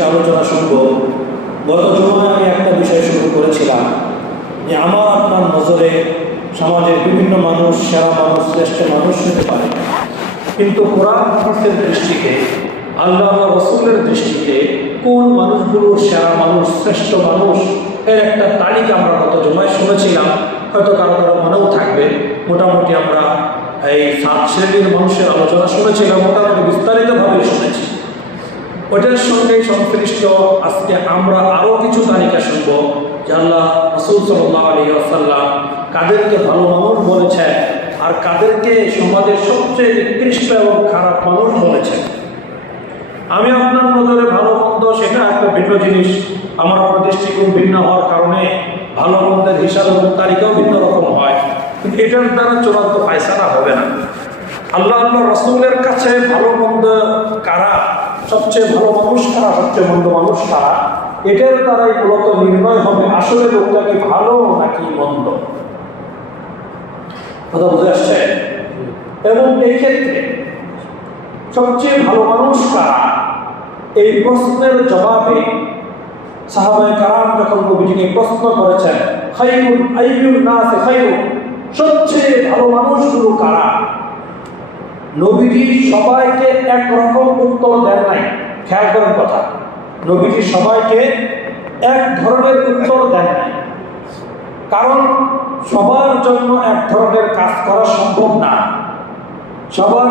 বিষয়ে আলোচনা শুনব। গত জুমায় আমি একটা বিষয় শুরু করেছিলাম যে আমার আপনার নজরে সমাজের বিভিন্ন মানুষ সেরা মানুষ, শ্রেষ্ঠ মানুষ হতে পারে, কিন্তু কোরআন হাদিসের দৃষ্টিতে, আল্লাহ রাসূলের দৃষ্টিতে কোন মানুষগুলো সেরা মানুষ, শ্রেষ্ঠ মানুষ এর একটা তালিকা আমরা গত জুমায় শুনেছিলাম। হয়তো কারো কারো মনেও থাকবে। মোটামুটি আমরা এই 7 শ্রেণীর মানুষের আলোচনা শুনেছিলাম, মোটামুটি বিস্তারিতভাবে শুনেছি। ওটার সঙ্গে সংশ্লিষ্ট আজকে আমরা আরও কিছু তালিকা শুনব যে আল্লাহ রাসূল সাল্লাল্লাহু আলাইহি ওয়াসাল্লাম কাদেরকে ভালো মানুষ বলেছেন আর কাদেরকে সমাজের সবচেয়ে নিকৃষ্ট এবং খারাপ মানুষ বলেছেন। আমি আপনার নজরে ভালো মন্দ সেটা একটা ভিন্ন জিনিস। আমার আপনার দৃষ্টিকোণ ভিন্ন হওয়ার কারণে ভালো মন্দের হিসাব এবং তালিকাও ভিন্ন রকম হয়, কিন্তু এটার দ্বারা চূড়ান্ত ফায়সালা হবে না। আল্লাহ রাসূলের কাছে ভালো মন্দ কারা, সবচেয়ে ভালো মানুষ কারা, সবচেয়ে মন্দ মানুষ কারা, এটার দ্বারাই মূলত নির্ণয় হবে আসলে লোকটা কি ভালো নাকি মন্দ। কথা বুঝে আসছে? এবং এই ক্ষেত্রে সবচেয়ে ভালো মানুষ কারা, এই প্রশ্নের জবাবে সাহাবায়ে কেরাম যখন নবীজিকে প্রশ্ন করেছেন, খায়রুন আইয়ুন নাস খায়রুন, সবচেয়ে ভালো মানুষগুলো কারা, নবীজি সবাইকে একরকম উত্তর দেন নাই। খেয়াল করেন কথা, নবীজি সবাইকে এক ধরনের উত্তর দেন নাই, কারণ সবার জন্য এক ধরনের কাজ করা সম্ভব না। সবার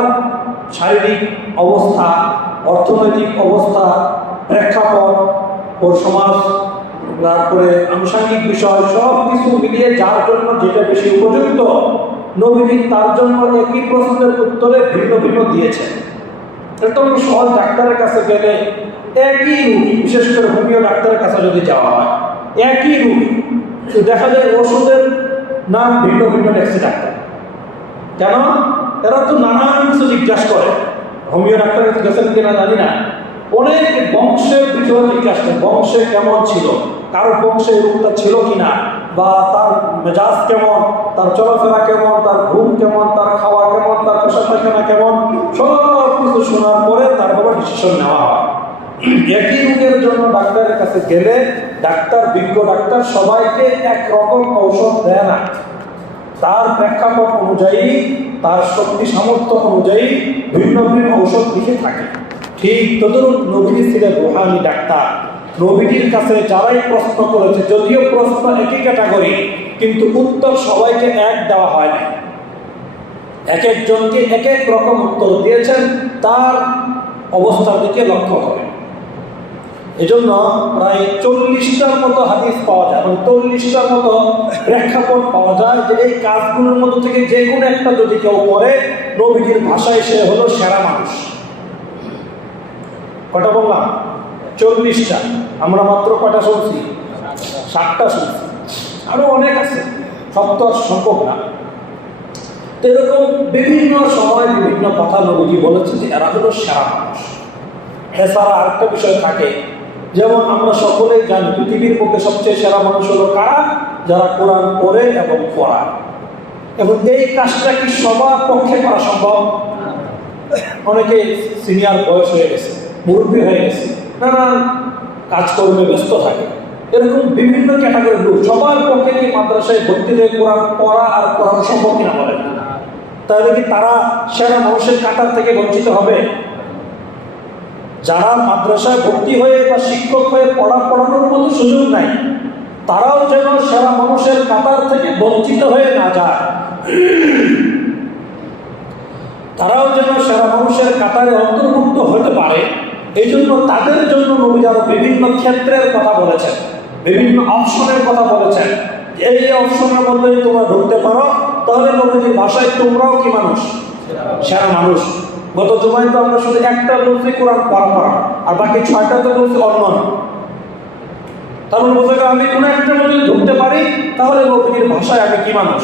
শারীরিক অবস্থা, অর্থনৈতিক অবস্থা, প্রেক্ষাপট ও সমাজ, তারপরে আনুষঙ্গিক বিষয় সব কিছু মিলিয়ে যার জন্য যেটা বেশি উপযুক্ত, নবীজি তার জন্য একই প্রশ্নের উত্তরে ভিন্ন ভিন্ন দিয়েছেন। এটা সহজ ডাক্তারের কাছে গেলে একই রোগী, বিশেষ করে হোমিও ডাক্তারের কাছে যদি যাওয়া হয়, একই রোগী দেখা যায় ওষুধের নাম ভিন্ন ভিন্ন লেখছে ডাক্তার। কেন? এরা তো নানান কিছু জিজ্ঞাসা করে। হোমিও ডাক্তারের কাছে গেছেন কিনা জানি না, অনেক বংশের বিষয়ে জিজ্ঞাসা করে, বংশে কেমন ছিল, কারো বংশে এই রোগটা ছিল কিনা, বা তার মেজাজ কেমন, তার চলাফেরা কেমন, তার ঘুম কেমন, তার খাওয়া কেমন, তার পেশা পায়খানা কেমন, সব কিছু শোনার পরে তারপর ডিসিশন নেওয়া হয়। একই রোগের জন্য ডাক্তারের কাছে গেলে ডাক্তার, বিজ্ঞ ডাক্তার সবাইকে একরকম ঔষধ দেয় না, তার প্রেক্ষাপট অনুযায়ী, তার শক্তি সামর্থ্য অনুযায়ী ভিন্ন ভিন্ন ঔষধ লিখে থাকে। ঠিক তদরূপ নবীজি ছিলেন রুহানি ডাক্তার। নবীজির কাছে যারাই প্রশ্ন করেছে, যদিও প্রশ্ন একই ক্যাটাগরি, কিন্তু উত্তর সবাইকে এক দেওয়া হয় না, এক একজনকে এক এক রকম উত্তর দিয়েছেন তার অবস্থার দিকে লক্ষ্য করে। এজন্য প্রায় 40টার মতো হাদিস পাওয়া যায়, মানে 40টার মতো প্রেক্ষাপট পাওয়া যায় যে এই কাজগুলোর মধ্যে থেকে যে কোনো একটা যদি কেউ করে, নবীজির ভাষায় সে হলো সেরা মানুষ। কটা বললাম? 40টা। আমরা মাত্র কটা শুনছি? 7টা শুনছি, আরো অনেক আছে, সব তো আর সম্ভব না। এরকম বিভিন্ন সময় বিভিন্ন কথা নবীজি বলেছে যে এরা হলো সেরা মানুষ। এছাড়া আরেকটা বিষয় থাকে, যেমন আমরা সকলেই জানি পৃথিবীর পক্ষে সবচেয়ে সেরা মানুষ হলো কারা? যারা কোরআন পড়ে এবং পড়ায়। এবং এই কাজটা কি সবার পক্ষে করা সম্ভব? অনেকে সিনিয়র বয়স হয়ে গেছে, মুরব্বী হয়ে গেছে, নানান কাজকর্মে ব্যস্ত থাকে, এরকম বিভিন্ন ক্যাটাগরির লোক, সবার পক্ষে কি মাদ্রাসায় ভর্তি হয়ে কোরআন পড়া আর কোরআন সম্ভব কিনা বলেন? তাহলে কি তারা সেরা মানুষের কাতার থেকে বঞ্চিত হবে? যারা মাদ্রাসায় ভর্তি হয়ে বা শিক্ষক হয়ে পড়ানোর মতো সুযোগ নাই, তারাও যেন সেরা মানুষের কাতার থেকে বঞ্চিত হয়ে না যায়, তারাও যেন সেরা মানুষের কাতারে অন্তর্ভুক্ত হতে পারে। এই জন্য তাদের জন্য নবী আরো বিভিন্ন ক্ষেত্রের কথা বলেছেন, বিভিন্ন অপশনের কথা বলেছেন। এই অপশনের মধ্যে যদি তোমরা ঢুকতে পারো, তাহলে নবীজির ভাষায় তোমরাও কি মানুষ? সেরা মানুষ। গত জুমায় তো আমরা শুধু একটা বলছি কোরআন পড়া, আর বাকি 6টাতে বলছি অন্যান্য। তারপর বোঝা গেল আমি কোনো একটা মধ্যে ঢুকতে পারি, তাহলে নবীজির ভাষায় আমি কি মানুষ?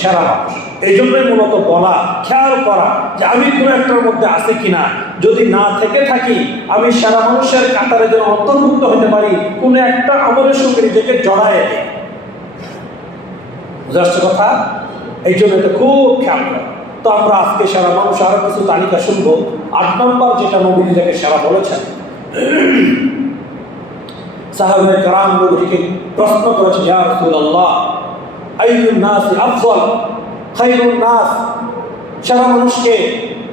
সেরা মানুষ। এই জন্যই মূলত বলা, খেয়াল করা যে আমি কোনো একটার মধ্যে আছি কিনা, যদি না থেকে থাকি আমি সেরা মানুষের কাতারে যেন অন্তর্ভুক্ত হতে পারি, কোনো একটা আমলের সঙ্গে নিজেকে জড়ায় দেয়। বুঝে আসছে কথা? এই জন্য এটা খুব খেয়াল করা। তো আমরা আজকে সেরা মানুষ আরো কিছু তালিকা শুনবো। 8 নম্বর যেটা নবীজি যাকে সেরা বলেছেন, সাহাবায়ে কেরাম নবীকে প্রশ্ন করেছেন, ইয়া রাসূলুল্লাহ আইয়ুন নাস আফযল, খায়রুন নাস, সেরা মানুষকে,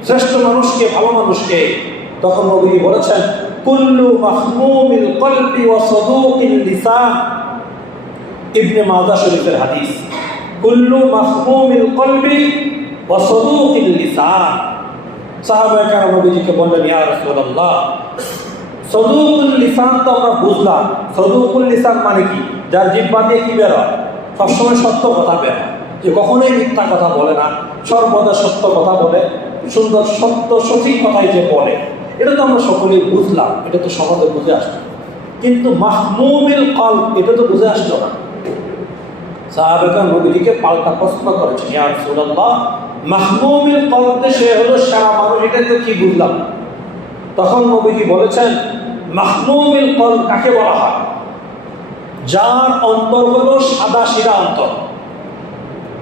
শ্রেষ্ঠ মানুষকে, ভালো মানুষকে? তখন নবী বলেছেন, কুল্লু মাহমুমিল কলবি ওয়া সাদুকিল লিসান। ইবনে মাজাহ শরীফের হাদিস। কুল্লু মাহমুমিল কলবি ওয়া সাদুকিল লিসান। সাহাবায়ে কেরাম নবীজিকে বললেন, ইয়া রাসূলুল্লাহ সাদুকুল লিসান তো আমরা বুঝলাম, সাদুকুল লিসান মানে কি? যার জিহ্বা দিয়ে কি বের হয়? সবসময় সত্য কথা বের হয়, যে কখনোই মিথ্যা কথা বলে না, সর্বদা সত্য কথা বলে, সুন্দর সত্য সঠিক কথাই যে বলে। এটা তো আমরা সকলেই বুঝলাম, এটা তো সহজে বুঝে আসলো। কিন্তু মাহমুমিল কলব, এটা তো বুঝে আসলো না। সাহাবায়ে কেরাম নবীজিকে পাল্টা প্রশ্ন করেছেন, ইয়া রাসূলুল্লাহ মাহমুমিল কলব সে হলো সারা মানুষ, এটা তো কি বুঝলাম। তখন নবীজি বলেছেন, মাহমুমিল কলব কাকে বলা হয়? যার অন্তর হলো সাদা সিধা অন্তর,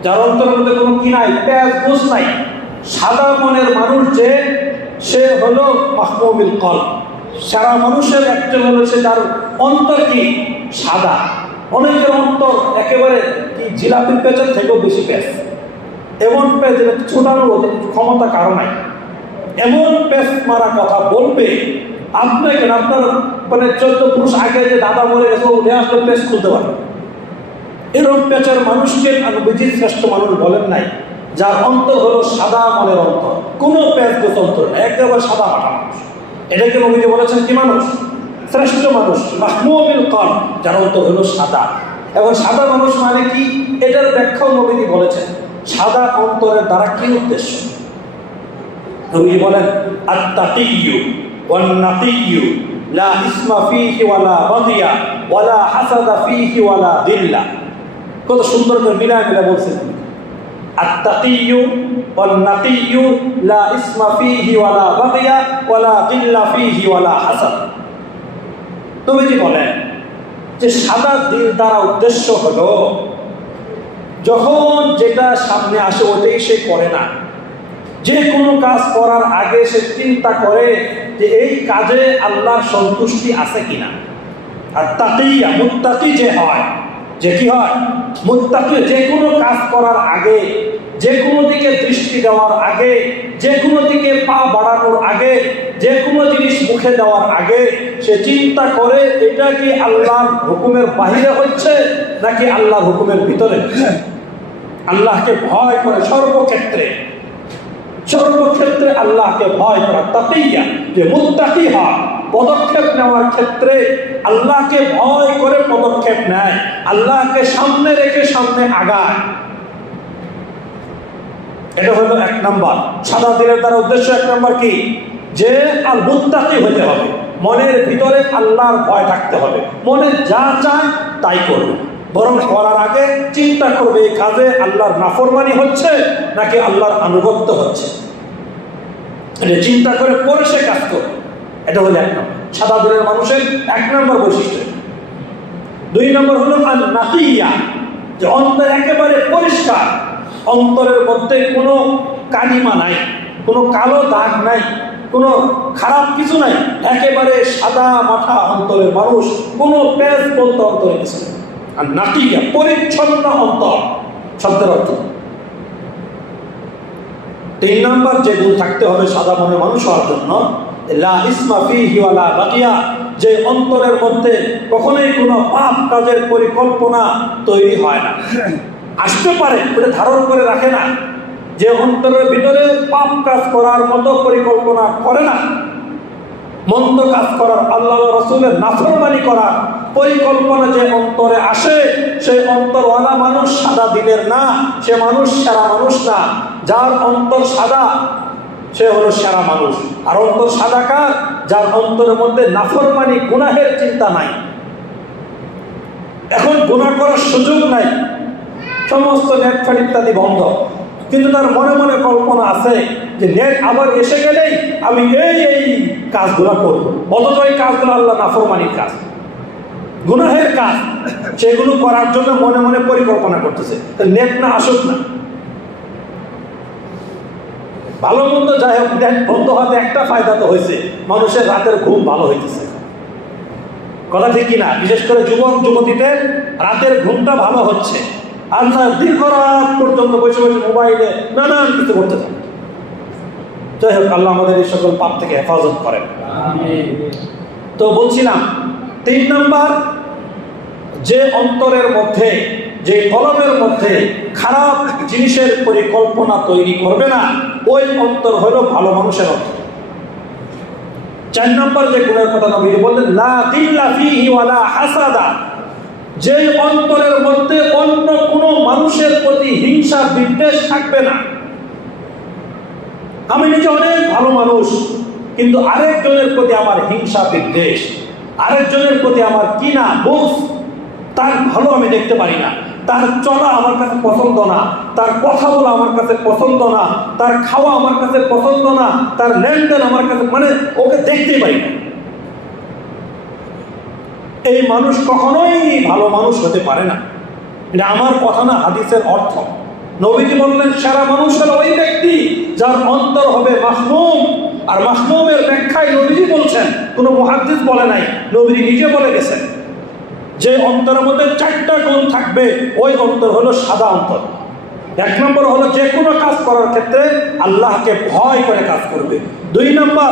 যার অন্তরের মধ্যে কোনো কি নাই, প্যাঁচ গোছ নাই, সাদা মনের মানুষ যে, সে হলো মাহমুমিল কলব। সারা মানুষের একজন হলো সে যার অন্তর কি সাদা। অনেকের অন্তর একেবারে কি জিলাপির পেঁচের থেকেও বেশি প্যাঁচ, এমন প্যাঁচ যেটা ছোটানোর ক্ষমতা কারো নাই। এমন পেস মারা কথা বলবে, আপনাকে আপনার মানে 14 পুরুষ আগে যে দাদা মরে গেছে উঠে আসলে পেস খুলতে পারবে। এরকম পেঁচার মানুষকে নবীজি শ্রেষ্ঠ মানুষ বলেন নাই, যার অন্তর হলো সাদা মনের অন্তর, কোনো পেঁচ গোছ অন্তর না, একেবারে সাদা মাঠা মানুষ। এটাকে নবীজি বলেছেন কি মানুষ? শ্রেষ্ঠ মানুষ, মাহমুমিল কলব, যার অন্তর হলো সাদা। এবং সাদা মানুষ মানে কি, এটার ব্যাখ্যাও নবীজি বলেছেন। সাদা অন্তরের দ্বারা কি উদ্দেশ্য? নবী বলেন, আত-তাকিয়্যু ওয়ান-নাকিয়্যু লা ইসমা ফীহি ওয়ালা বাগিয়া ওয়ালা হাসাদা ফীহি ওয়ালা দিল্লা। কত সুন্দর করে মিলায় বলছেন, আত-তাকিয়্যু ওয়ান-নাকিয়্যু লা ইসমা ফীহি ওয়ালা বাগিয়া ওয়ালা দিল্লা ফীহি ওয়ালা হাসাদ। নবীজি বলেন যে সাদা দিল দ্বারা উদ্দেশ্য হলো, যখন যেটা সামনে আসে ওটাই সে করে না। যে কোনো কাজ করার আগে সে চিন্তা করে যে এই কাজে আল্লাহর সন্তুষ্টি আছে কিনা। আর তাকিয়া, মুত্তাকি যে হয়, যে কি হয় মুত্তাকি, যে কোনো কাজ করার আগে, যে কোনো দিকে দৃষ্টি দেওয়ার আগে, যে কোনো দিকে পা বাড়ানোর আগে, যে কোনো জিনিস মুখে দেওয়ার আগে সে চিন্তা করে এটা কি আল্লাহর হুকুমের বাহিরে হচ্ছে নাকি আল্লাহর হুকুমের ভিতরে। আল্লাহকে ভয় করে সর্বক্ষেত্রে, সর্বক্ষেত্রে আল্লাহকে ভয় করা তাকিয়া, যে মুত্তাকি হয়, পদক্ষেপ নেওয়ার ক্ষেত্রে আল্লাহকে ভয় করে পদক্ষেপ নেয়, আল্লাহকে সামনে রেখে সামনে আগায়। এটা হলো 1 নম্বর। সাদা দিলের দ্বারা উদ্দেশ্য 1 নম্বর কি, যে আল মুত্তাকি হতে হবে, মনের ভিতরে আল্লাহর ভয় থাকতে হবে, মনে যা চায় তাই করবে, বরং করার আগে চিন্তা করবে এই কাজে আল্লাহর নাফরমানি হচ্ছে নাকি আল্লাহর আনুগত্য হচ্ছে। এটা চিন্তা করে পরে সে কাজ করবে। এটা হলো 1 নম্বর, সাদা দিলের মানুষের 1 নম্বর বৈশিষ্ট্য। 2 নম্বর হলো আল নাকিয়া, যে অন্তর একেবারে পরিষ্কার, অন্তরের মধ্যে কোনো কালিমা নাই, কোনো কালো দাগ নাই, কোনো খারাপ কিছু নাই, একেবারে সাদা মাথা অন্তরের মানুষ, কোনো পেজ বলতে অন্তরে কিছু নেই। আর নাকিয়া, পরিচ্ছন্ন অন্তর শব্দের অর্থ। 3 নম্বর যে গুণ থাকতে হবে সাদা মনের মানুষ হওয়ার জন্য, লা ইসমা ফীহি ওয়ালা বাগিয়া, যে অন্তরের মধ্যে কখনোই কোনো পাপ কাজের পরিকল্পনা তৈরি হয় না। আসতে পারে, ওটা ধারণ করে রাখে না, যে অন্তরের ভিতরে পাপ কাজ করার মতো পরিকল্পনা করে না, মন্দ কাজ করার, আল্লাহ রাসূলের নাফরমানি করার পরিকল্পনা যে অন্তরে আসে, সেই অন্তরওয়ালা মানুষ সাদা দিলের না, সে মানুষ সেরা মানুষ না। যার অন্তর সাদা সে হলো সেরা মানুষ। আর অন্তর সাদা কার? যার অন্তরের মধ্যে নাফরমানি, গুনাহের চিন্তা নাই। এখন গুনাহ করার সুযোগ নাই, সমস্ত নেটফ্যাট ইত্যাদি বন্ধ, কিন্তু তার মনে মনে কল্পনা আছে যে নেট আবার এসে গেলেই আমি এই কাজগুলো করব, অথচ এই কাজগুলো আল্লাহ নাফরমানির কাজ, গুনাহের কাজ, সেগুলো করার জন্য মনে মনে পরিকল্পনা করতেছে। নেট না আসুক না, ভালো মন্দ যাই হোক, নেট বন্ধ হতে একটা ফায়দা তো হয়েছে, মানুষের রাতের ঘুম ভালো হইতেছে। কথা ঠিক কিনা? বিশেষ করে যুবক যুবতীদের রাতের ঘুমটা ভালো হচ্ছে, আর না দীর্ঘ রাত পর্যন্ত বসে বসে মোবাইলে নানান কিছু করতে থাকে। যাই হোক, আল্লাহ আমাদের এই সকল পাপ থেকে হেফাজত করেন। তো বলছিলাম 3 নাম্বার, যে অন্তরের মধ্যে, যে কলমের মধ্যে খারাপ জিনিসের পরিকল্পনা তৈরি করবে না, ওই অন্তর হলো ভালো মানুষের অন্তর। 4 নম্বর যে গুণের কথা নবী বললেন, লা দিল্লা ফিহি ওয়ালা হাসাদা, যে অন্তরের মধ্যে অন্য কোনো মানুষের প্রতি হিংসা বিদ্বেষ থাকবে না। আমি নিজে অনেক ভালো মানুষ, কিন্তু আরেকজনের প্রতি আমার হিংসা বিদ্বেষ, আরেকজনের প্রতি আমার কিনা বুঝ, তার ভালো আমি দেখতে পারি না, তার চলা আমার কাছে পছন্দ না, তার কথা বলা আমার কাছে পছন্দ না, তার খাওয়া আমার কাছে পছন্দ না, তার লেনদেন আমার কাছে, মানে ওকে দেখতেই পারি না। এই মানুষ কখনোই ভালো মানুষ হতে পারে না। এটা আমার কথা না, হাদিসের অর্থ। নবীজি বললেন, সারা মানুষ হলো ওই ব্যক্তি যার অন্তর হবে মাহমুম। আর মাহমুমের ব্যাখ্যায় নবীজি বলছেন, কোনো মুহাদ্দিস বলে নাই, নবীজি নিজে বলে গেছেন যে অন্তরের মধ্যে 4টা গুণ থাকবে, ওই অন্তর হলো সাদা অন্তর। 1 নম্বর হলো যে কোনো কাজ করার ক্ষেত্রে আল্লাহকে ভয় করে কাজ করবে। 2 নম্বর,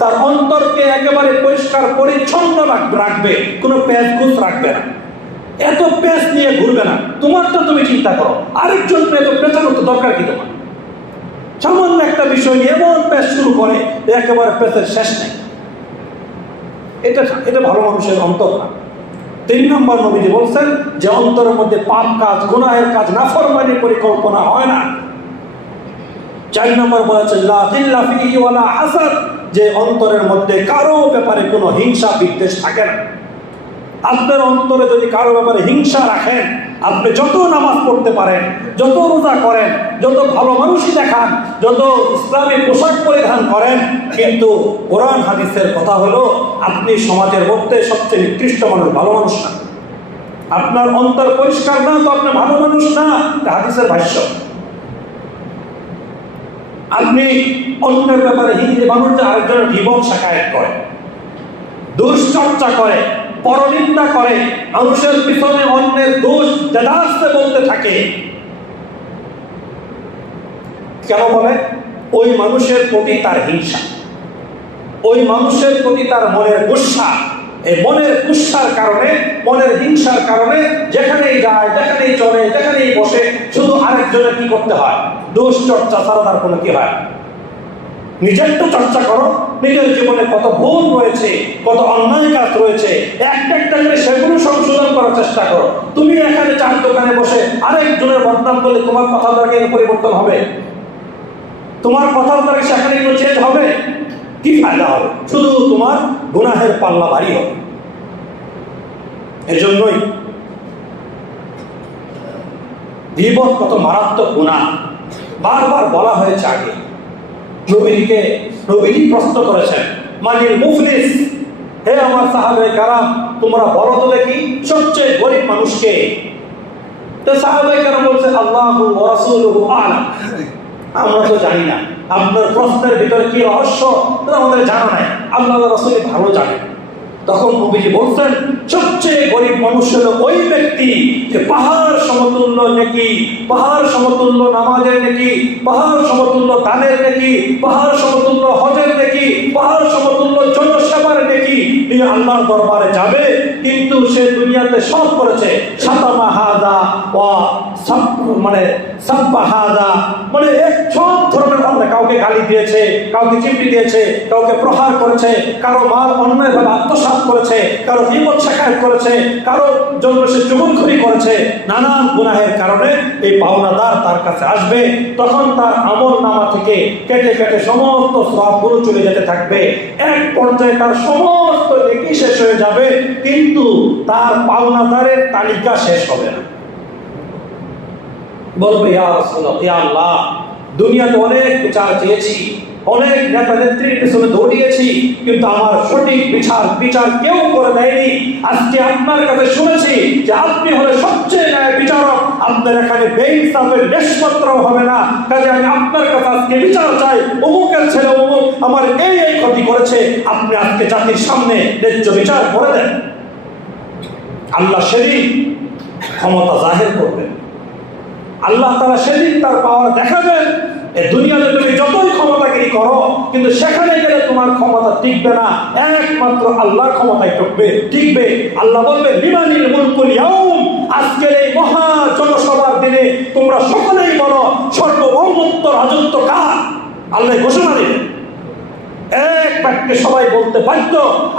তার অন্তরকে একেবারে পরিষ্কার পরিচ্ছন্ন রাখবে, কোনো প্যাঁচ রাখবে না, এত প্যাঁচ নিয়ে ঘুরবে না। তোমারটা তুমি চিন্তা করো, আরেকজন এত পেঁচানোর তো দরকার কি তোমার? সামান্য একটা বিষয় নিয়ে এমন প্যাঁচ শুরু করে, একেবারে প্যাঁচের শেষ নেই। এটা ভালো মানুষের অন্তর না। 3 নম্বর নবীজি বলছেন যে অন্তরের মধ্যে পাপ কাজ, গুনাহের কাজ, নাফরমানির পরিকল্পনা হয় না। 4 নম্বর বলেছেন, লা দিল্লা ফিহি ওয়ালা হাসাদ, যে অন্তরের মধ্যে কারো ব্যাপারে কোনো হিংসা বিদ্বেষ থাকে না। আপনার অন্তরে যদি কারো ব্যাপারে হিংসা রাখেন, আপনি যত নামাজ পড়তে পারেন, যত রোজা করেন, যত ভালো মানুষই দেখান, যত ইসলামী পোশাক পরিধান করেন, কিন্তু কোরআন হাদিসের কথা হলো আপনি সমাজের মধ্যে সবচেয়ে নিকৃষ্ট মানুষ, ভালো মানুষ না। আপনার অন্তর পরিষ্কার না, তো আপনি ভালো মানুষ না, হাদিসের ভাষ্য। আপনি অন্যের ব্যাপারে হিংসে মানুষ, আরেকজনের জীবন শাকায়ত করে, দুশ্চর্চা করে, পরনিন্দা করে, মানুষের পিছনে অন্যের দোষ দেদারসে বলতে থাকে। কেন বলে? ওই মানুষের প্রতি তার হিংসা, ওই মানুষের প্রতি তার মনের গুসা। এই মনের গুসার কারণে, মনের হিংসার কারণে যেখানেই যায়, যেখানেই চলে, যেখানেই বসে, শুধু আরেকজনের কি করতে হয়? দোষ চর্চা ছাড়া তার কোনো কি হয়? নিজের তো চর্চা করো, নিজের জীবনে কত ভুল রয়েছে, কত অন্যায় কাজ রয়েছে, একটা করে সেগুলো সংশোধন করার চেষ্টা করো। তুমি এখানে 4 দোকানে বসে আরেকজনের বদনাম করলে তোমার কথা দ্বারা পরিবর্তন হবে? তোমার কথার দ্বারা সেখানে কোনো চেঞ্জ হবে? কি ফায়দা হবে? শুধু তোমার গুনাহের পাল্লা ভারী হবে। এর জন্যই গীবত কত মারাত্মক গুনাহ, বারবার বলা হয়েছে। আগে নবীজি প্রশ্ন করেছেন, মানিল মুফলিস, হে আমার সাহাবে কারাম, তোমরা বলো তো দেখি সবচেয়ে গরিব মানুষকে? তো সাহাবে কারাম বলছে, আল্লাহু ওয়া রাসূলুহু আ'লাম। আমরা তো জানি না আপনার প্রশ্নের ভিতরে কি রহস্য, আমাদের জানা নাই, আল্লাহ রাসূল ভালো জানেন। তখন নবীজি বলছেন, সবচেয়ে গরিব মানুষ হলো ওই ব্যক্তি যে পাহাড় সমতুল্য নেকি, পাহাড় সমতুল্য নামাজের নেকি, পাহাড় সমতুল্য দানের নেকি, পাহাড় সমতুল্য হজের নেকি, পাহাড় সমতুল্য জনসেবার নেকি নিয়ে আল্লাহর দরবারে যাবে, কিন্তু সে দুনিয়াতে সব করেছে, সাতামা হাদা ওয়া সাব্বা হাদা, মানে এক সব ধরনের অন্যায়, কাউকে গালি দিয়েছে, কাউকে চিমটি দিয়েছে, কাউকে প্রহার করেছে, কারো মাল অন্যায়ভাবে আত্মসাৎ করেছে, কারো গীবত শাকায়াত করেছে, কারো জন্য সে চুগলখড়ি করেছে, নানান গুনাহের কারণে এই পাওনাদার তার কাছে আসবে। তখন তার আমলনামা থেকে কেটে কেটে সমস্ত সওয়াবগুলো চলে যেতে থাকবে। এক পর্যায়ে তার সমস্ত নেকি শেষ হয়ে যাবে, কিন্তু তার পাওনাদারের তালিকা শেষ হবে না। বলবে, ইয়া রাসূলুল্লাহ, ইয়া আল্লাহ, দুনিয়াতে অনেক বিচার চেয়েছি, অনেক নেতা নেত্রীর পেছনে দৌড়িয়েছি, কিন্তু আমার সঠিক বিচার কেউ করে দেয়নি। আজকে আপনার কাছে শুনেছি যে আপনি হলে সবচেয়ে ন্যায় বিচারক, আপনার এখানে বেইনসাফের লেশমাত্রাও হবে না। কাজে আমি আপনার কাছে আজকে বিচার চাই, অমুকের ছেলে অমুক আমার এই ক্ষতি করেছে, আপনি আজকে জাতির সামনে ন্যায্য বিচার করে দেন। আল্লাহ সেদিন ক্ষমতা জাহির করবেন, আল্লাহ তাআলা সেদিন তার পাওয়ার দেখাবেন। এই দুনিয়াতে তুমি যতই ক্ষমতাগিরি করো, কিন্তু সেখানে গেলে তোমার ক্ষমতা টিকবে না, একমাত্র আল্লাহর ক্ষমতায় টিকবে। আল্লাহ বলবেন লিমানিল মুলকুল ইয়াউম, আজকের এই মহা জনসভার দিনে তোমরা সকলেই বলো সর্বভৌমত্ব রাজত্ব কার? আল্লাহ ঘোষণা দিবেন, এক বাক্যে সবাই বলতে বাধ্য,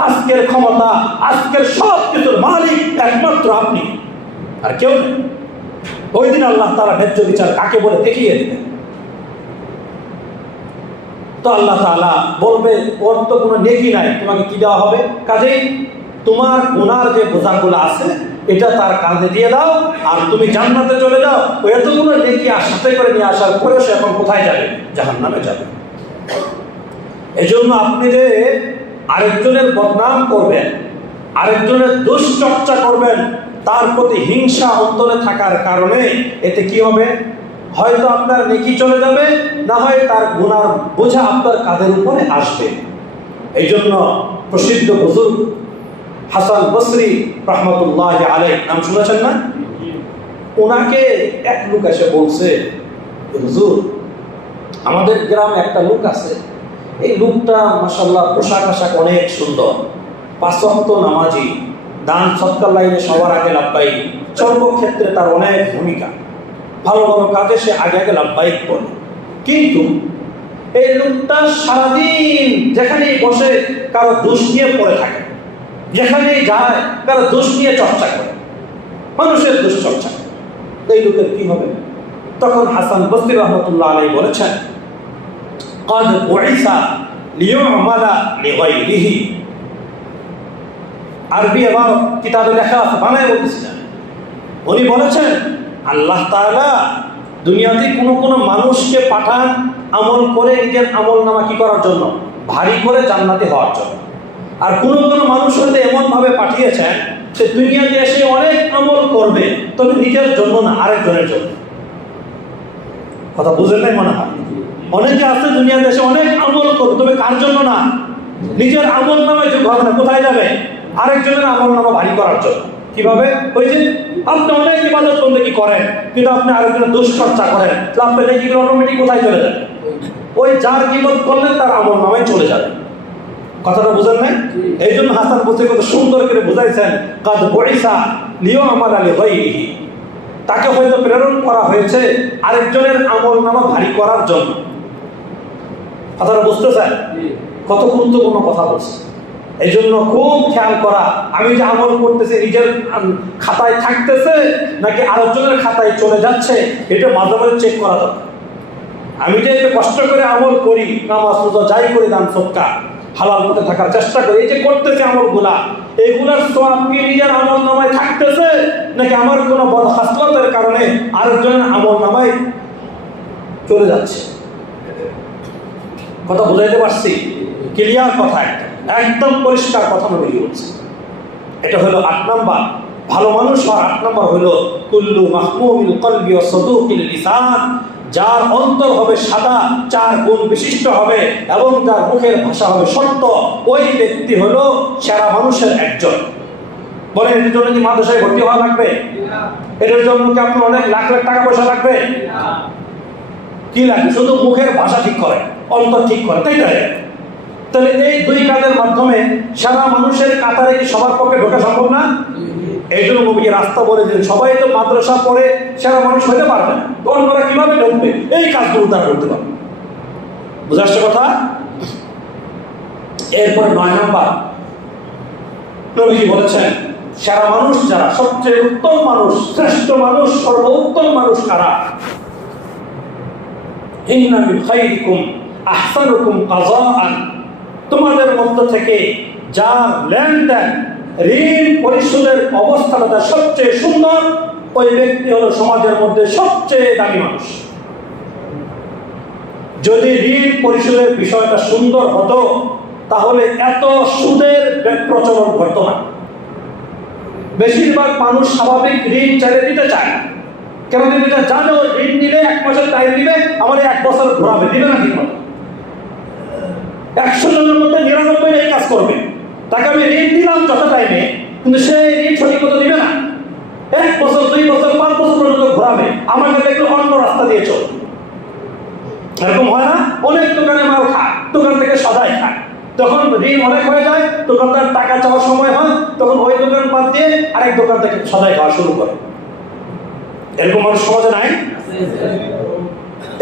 আজকের ক্ষমতা, আজকের সব কিছুর মালিক একমাত্র আপনি, আর কেউ নেই। ওই দিন আল্লাহ তাআলা ন্যায্য বিচার কাকে বলে দেখিয়ে দিবেন। তো আল্লাহ তাআলা বলবে ওর তো কোনো নেকি নাই, তোমাকে কি দেওয়া হবে? কাজেই তোমার গুনার যে বোঝাগুলো আছে এটা তার কাঁধে দিয়ে দাও, আর তুমি জান্নাতে চলে যাও। ওই এতগুলো নেকি আর সাথে করে নিয়ে আসার পরেও সে এখন কোথায় যাবে? জাহান্নামে যাবে। এজন্য আপনি যে আরেকজনের বদনাম করবেন, আরেকজনের দুশ্চর্চা করবেন, তার প্রতি হিংসা অন্তরে থাকার কারণে এতে কি হবে? হয়তো আপনার নেকি চলে যাবে, না হয় তার গুনার বোঝা আপনার কাঁধের উপরে আসবে। এই জন্য প্রসিদ্ধ বুজুর্গ হাসান বসরি রহমতুল্লাহ আলাইহি, নাম শুনেছেন না? ওনাকে এক লোক এসে বলছে, হুজুর আমাদের গ্রামে একটা লোক আছে, এই লোকটা মাশাআল্লাহ পোশাক আশাক অনেক সুন্দর, 5 ওয়াক্ত নামাজি, দান সৎকার লাইনে সবার আগে লাভবাহিক, সর্বক্ষেত্রে তার অনেক ভূমিকা, ভালো ভালো কাজে সে আগে আগে লাভবাহিক করে। কিন্তু এই লোকটা সারাদিন যেখানেই বসে কারো দোষ নিয়ে পড়ে থাকে, যেখানেই যায় কারো দোষ নিয়ে চর্চা করে, মানুষের দোষ চর্চা করে। এই লোকের কি হবে? তখন হাসান বসরি রহমতুল্লাহ আলাইহি বলেছেন, قد بعث ليعمل لغيره। আরবি আবার কিতাবে লেখা আছে, বানায় বলতেছিলেন। উনি বলেছেন আল্লাহ তাআলা দুনিয়াতে কোনো মানুষকে পাঠান আমল করে নিজের আমল নামা কি করার জন্য? ভারী করে জান্নাতে হওয়ার জন্য। আর কোনো মানুষ হতে এমন ভাবে পাঠিয়েছেন সে দুনিয়াতে এসে অনেক আমল করবে, তবে নিজের জন্য না, আরেকজনের জন্য। কথা বুঝেন নাই মনে হয়? অনেকে আছে দুনিয়াতে এসে অনেক আমল করবে, তবে কার জন্য না? নিজের আমল নামায় যোগ হবে না। কোথায় যাবে? আরেকজনের আমল নামা ভারী করার জন্য। কিভাবে? ওই যে আপনি অনেক ইবাদত বন্দেগী করেন, কিন্তু আপনি আরেকজনের দুশ্চর্চা করেন, আপনার নেকিগুলো অটোমেটিক কোথায় চলে যাবে? ওই যার গীবত করলেন তার আমল নামায় চলে যাবে। কথাটা বুঝেন নাই? এই জন্য হাসান বসরি কত সুন্দর করে বুঝাইছেন, কাদ বুইসা লিইউমালা লিগাইরিহি, তাকে হয়তো প্রেরণ করা হয়েছে আরেকজনের আমল নামা ভারী করার জন্য। কথাটা বুঝতেছেন? কত গুরুত্বপূর্ণ কথা বলছে। এই জন্য খুব খেয়াল করা, আমি যে আমল করতেছি নিজের খাতায় থাকতেছে নাকি আরেকজনের খাতায় চলে যাচ্ছে, এটা মাঝে মাঝে চেক করা দরকার। আমি যে একটু কষ্ট করে আমল করি, নামাজ রোজা যাই করি, দান সদকা হালাল পথে থাকার চেষ্টা করি, এই যে করতেছি আমলগুলা, এইগুলার সওয়াব কি নিজের আমল নামায় থাকতেছে নাকি আমার কোনো বদ খাসলতের কারণে আরেকজনের আমল নামায় চলে যাচ্ছে? কথা বুঝাইতে পারছি? ক্লিয়ার কথা, একদম পরিষ্কার কথা নবী বলছে। এটা হলো 8 নাম্বার ভালো মানুষ। আর 8 নাম্বার হলো কুল্লু মাহমুমিল কলবি ওয়া সাদুকিল লিসান, যার অন্তর হবে সাদা, 4 গুণ বিশিষ্ট হবে এবং যার মুখের ভাষা হবে সত্য, ওই ব্যক্তি হলো সেরা মানুষের একজন। বলেন এর জন্য কি মাদ্রাসায় ভর্তি হওয়া লাগবে? এর জন্য কি আপনার অনেক লাখ লাখ টাকা পয়সা লাগবে? কি লাগবে? শুধু মুখের ভাষা ঠিক করে, অন্তর ঠিক করে, তাই না? তাহলে এই 2 কাজের মাধ্যমে সারা মানুষের কাতারে কি সবার পক্ষে ঢোকা সম্ভব না? এই জন্য নবী রাস্তা বলে দিলেন, সবাই তো মাদ্রাসা পড়ে সারা মানুষ হতে পারবে না, অন্যরা কিভাবে ঢুকবে? এই কাজগুলো তারা করতে পারবে। বুঝে আসছে কথা? এরপর 9 নাম্বার নবীজি বলেছেন, সারা মানুষ যারা, সবচেয়ে উত্তম মানুষ, শ্রেষ্ঠ মানুষ, সর্বোত্তম মানুষ কারা? ইন্না মিন খায়রিকুম আহসানুকুম কাযাআন, তোমাদের মধ্য থেকে যার লেনদেন, ঋণ পরিশোধের অবস্থাটা সবচেয়ে সুন্দর, ওই ব্যক্তি হলো সমাজের মধ্যে সবচেয়ে দামি মানুষ। যদি ঋণ পরিশোধের বিষয়টা সুন্দর হতো তাহলে এত সুদের প্রচলন ঘটতো না। বেশিরভাগ মানুষ স্বাভাবিক ঋণ চাইলে দিতে চায় না। কেন দিতে চায়? জানে ওই ঋণ নিলে 1 মাসের টাইম দিবে, আমার 1 বছর ঘোরাবে, দিবে না ঠিক মতো। 100 জনের মধ্যে 99 এই কাজ করবে। তাকে আমি ঋণ দিলাম যত টাইমে, কিন্তু সে ঋণ সঠিক মতো দিবে না। বছর 2 বছর 5 বছর পর্যন্ত ঘোরাবে, আমাকে দেখলে অন্য রাস্তা দিয়ে চলবে। এরকম হয় না? অনেক দোকানে মাল খায়, দোকান থেকে সদাই খায়, তখন ঋণ অনেক হয়ে যায়, দোকানদার টাকা চাওয়ার সময় হয়, তখন ওই দোকান বাদ দিয়ে আরেক দোকান থেকে সদাই খাওয়া শুরু করে। এরকম মানুষ সমাজে নাই?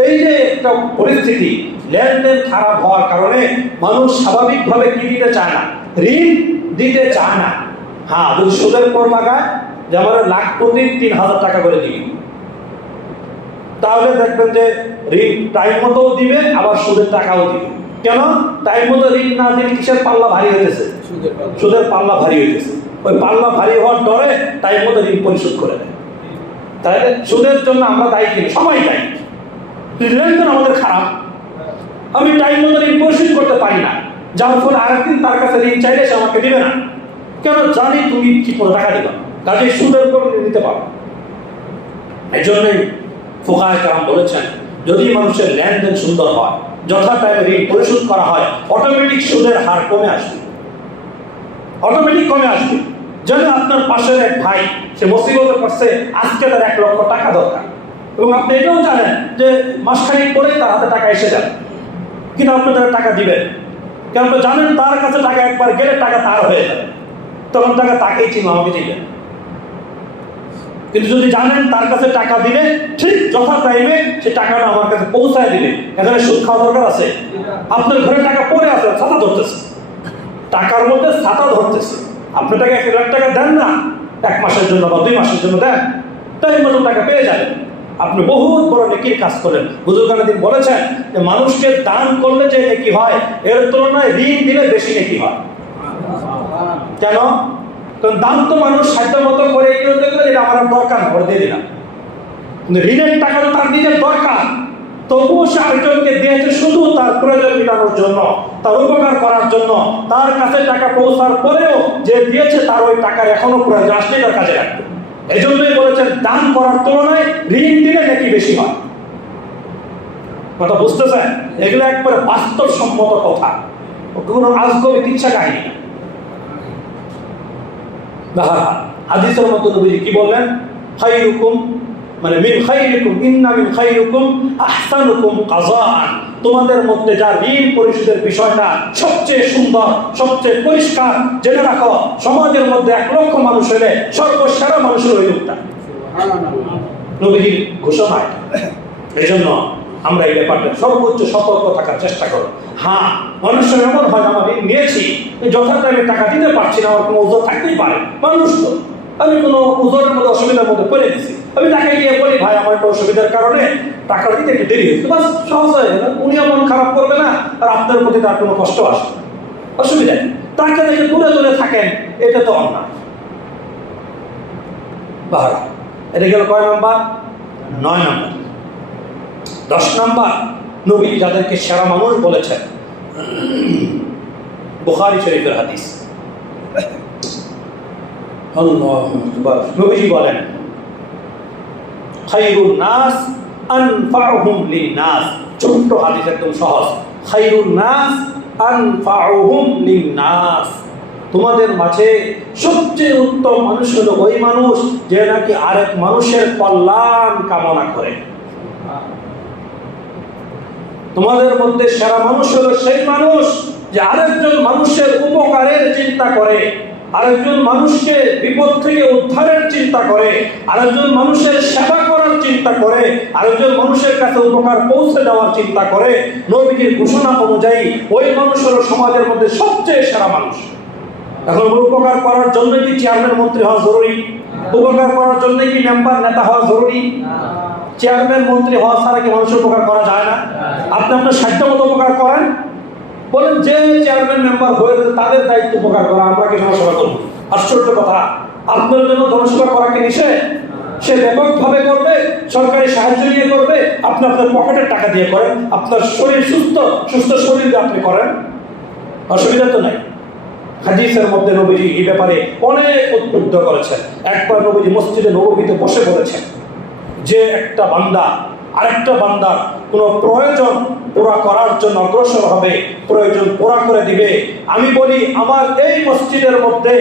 এই যে একটা পরিস্থিতি, লেনদেন খারাপ হওয়ার কারণে মানুষ স্বাভাবিকভাবে কি দিতে চায় না, ঋণ দিতে চায় না। হ্যাঁ, যদি সুদের পর লাগায় যে আমার লাখ প্রতি 3,000 টাকা করে দিবি, তাহলে দেখবেন যে ঋণ টাইম মতো দিবে, আবার সুদের টাকাও দিবে। কেন? টাইম মতো ঋণ না দিলে কিসের পাল্লা ভারী হইতেছে? সুদের পাল্লা ভারী হইতেছে। ওই পাল্লা ভারী হওয়ার ডরে টাইম মতো ঋণ পরিশোধ করে দেয়। তাহলে সুদের জন্য আমরা দায়ী কিনি, সবাই দায়ী। লেনদেন আমাদের খারাপ, আমি টাইম মতো ঋণ পরিশোধ করতে পারি না, যার ফলে আরেকদিন তার কাছে ঋণ চাইলে সে আমাকে দিবে না। কেন? জানি তুমি ঠিক মতো টাকা দিবা, কাজে সুদের উপর নিতে পারো। এই জন্যই ফুকাহায়ে কেরাম বলেছেন, যদি মানুষের লেনদেন সুন্দর হয়, যথা টাইমে ঋণ পরিশোধ করা হয়, অটোমেটিক সুদের হার কমে আসবে, অটোমেটিক কমে আসবে। যেন আপনার পাশের এক ভাই, সে মুসিবতে পড়ছে, আজকে তার 1 লক্ষ টাকা দরকার, এবং আপনি এটাও জানেন যে মাসখানেক পরেই তার হাতে টাকা এসে যাবে, কিন্তু আপনি তার টাকা দিবেন কেন? আপনি জানেন তার কাছে টাকা একবার গেলে টাকা তার হয়ে যাবে, তখন টাকা তাকেই চিনো, আমাকে দিবেন। কিন্তু যদি জানেন তার কাছে টাকা দিলে ঠিক যথা টাইমে সে টাকাটা আমার কাছে পৌঁছায় দিবে, এখানে সুদ খাওয়া দরকার আছে? আপনার ঘরে টাকা পড়ে আছে, ছাতা ধরতেছে, টাকার মধ্যে ছাতা ধরতেছে, আপনি টাকা 1 লাখ টাকা দেন না, 1 মাসের জন্য বা 2 মাসের জন্য দেন, তাই মতো টাকা পেয়ে যাবেন। আপনি বহুত বড় নেকির কাজ করেন। বুজুর্গানে দিন বলেছেন যে মানুষকে দান করলে যে নেকি হয়, এর তুলনায় ঋণ দিলে বেশি নেকি হয়। কেন? কারণ দান তো মানুষ সাধ্য মতো করে দেখলে এটা আমার দরকার করে দিয়ে দিলাম, কিন্তু ঋণের টাকা তো তার নিজের দরকার, তবুও সে আরেকজনকে দিয়েছে শুধু তার প্রয়োজন মেটানোর জন্য, তার উপকার করার জন্য। তার কাছে টাকা পৌঁছার পরেও যে দিয়েছে তার ওই টাকার এখনো প্রয়োজন আসলে তার কাজে রাখবে। এই জন্যই বলেছেন দান করার তুলনায় ঋণ দিলে নাকি বেশি হয়। কথা বুঝতেছেন? এগুলো একবারে বাস্তবসম্মত কথা, কোনো আজগবি ইচ্ছা কাহিনী না। হাদিসের মতো নবীজি কি বললেন? খায়রুকুম মানে মিন খায়রিকুম ইন্না মিন খায়রিকুম আহসানুকুম কাযাআন, তোমাদের মধ্যে যার ঋণ পরিশোধের বিষয়টা সবচেয়ে সুন্দর, সবচেয়ে পরিষ্কার, জেনে রাখো সমাজের মধ্যে 1 লক্ষ মানুষ হলে সর্বসেরা মানুষের ওই লোকটা। নবীজির ঘোষণা। এই জন্য আমরা এই ব্যাপারটা সর্বোচ্চ সতর্ক থাকার চেষ্টা করো। হ্যাঁ, মানুষের এমন হয় আমার ঋণ নিয়েছি, যথা টাইমে টাকা দিতে পারছি না, আমার কোনো ওজোর থাকতেই পারে, মানুষ তো, আমি কোনো ওজোরের মধ্যে অসুবিধার মধ্যে পড়ে দিচ্ছি, আমি তাকে গিয়ে বলি ভাই আমার একটা অসুবিধার কারণে টাকা দিতে একটু দেরি হয়েছে, বাস সহজ হয়ে গেল, উনিও মন খারাপ করবে না, আর আপনার প্রতি তার কোনো কষ্ট আসবে না, অসুবিধা নেই। তাকে দেখে দূরে দূরে থাকেন, এটা তো অন্যায়। বাহারা, এটা গেল কয় নাম্বার? 9 নাম্বার। 10 নাম্বার, নবী যাদেরকে সেরা মানুষ বলেছেন, বুখারী শরীফের হাদিস। আল্লাহু আকবার। নবীজি বলেন খায়রুন নাস আনফাউহুম লিন-নাস। ছোট্ট হাদিস, একদম সহজ। খায়রুন নাস আনফাউহুম লিন-নাস, তোমাদের মাঝে সবচেয়ে উত্তম মানুষ হলো ওই মানুষ যে নাকি আরেক মানুষের কল্যাণ কামনা করে। তোমাদের মধ্যে সেরা মানুষ হলো সেই মানুষ যে আরেকজন মানুষের উপকারের চিন্তা করে, আরেকজন মানুষকে বিপদ থেকে উদ্ধারের চিন্তা করে, আরেকজন মানুষের সেবা করার চিন্তা করে, আরেকজন মানুষের কাছে উপকার পৌঁছে দেওয়ার চিন্তা করে। নবীজির ঘোষণা অনুযায়ী ওই মানুষ হলো সমাজের মধ্যে সবচেয়ে সেরা মানুষ। এখন উপকার করার জন্য কি চেয়ারম্যান মন্ত্রী হওয়া জরুরি? উপকার করার জন্য কি মেম্বার নেতা হওয়া জরুরি? চেয়ারম্যান মন্ত্রী হওয়া ছাড়া কি মানুষের উপকার করা যায় না? আপনি আপনার সাধ্য মতো উপকার করেন, বলেন যে চেয়ারম্যান মেম্বার হয়েছে তাদের দায়িত্ব উপকার করা, আমরা কি জনসেবা করবো? আশ্চর্য কথা। আপনার জন্য জনসেবা করা কি নিষেধ? সে ব্যাপকভাবে করবে, সরকারি সাহায্য নিয়ে করবে, আপনি আপনার পকেটের টাকা দিয়ে করেন, আপনার শরীর সুস্থ শরীর দিয়ে আপনি করেন, অসুবিধা তো নাই। হাদিসের মধ্যে নবীজি এই ব্যাপারে অনেক উদ্বুদ্ধ করেছেন। একবার নবীজি মসজিদে নববীতে বসে বলেছেন যে একটা বান্দা আরেকটা বান্দার কোনো প্রয়োজন পুরা করার জন্য অগ্রসর হবে, প্রয়োজন পুরা করে দিবে। আমি বলি আমার এই মসজিদের মধ্যে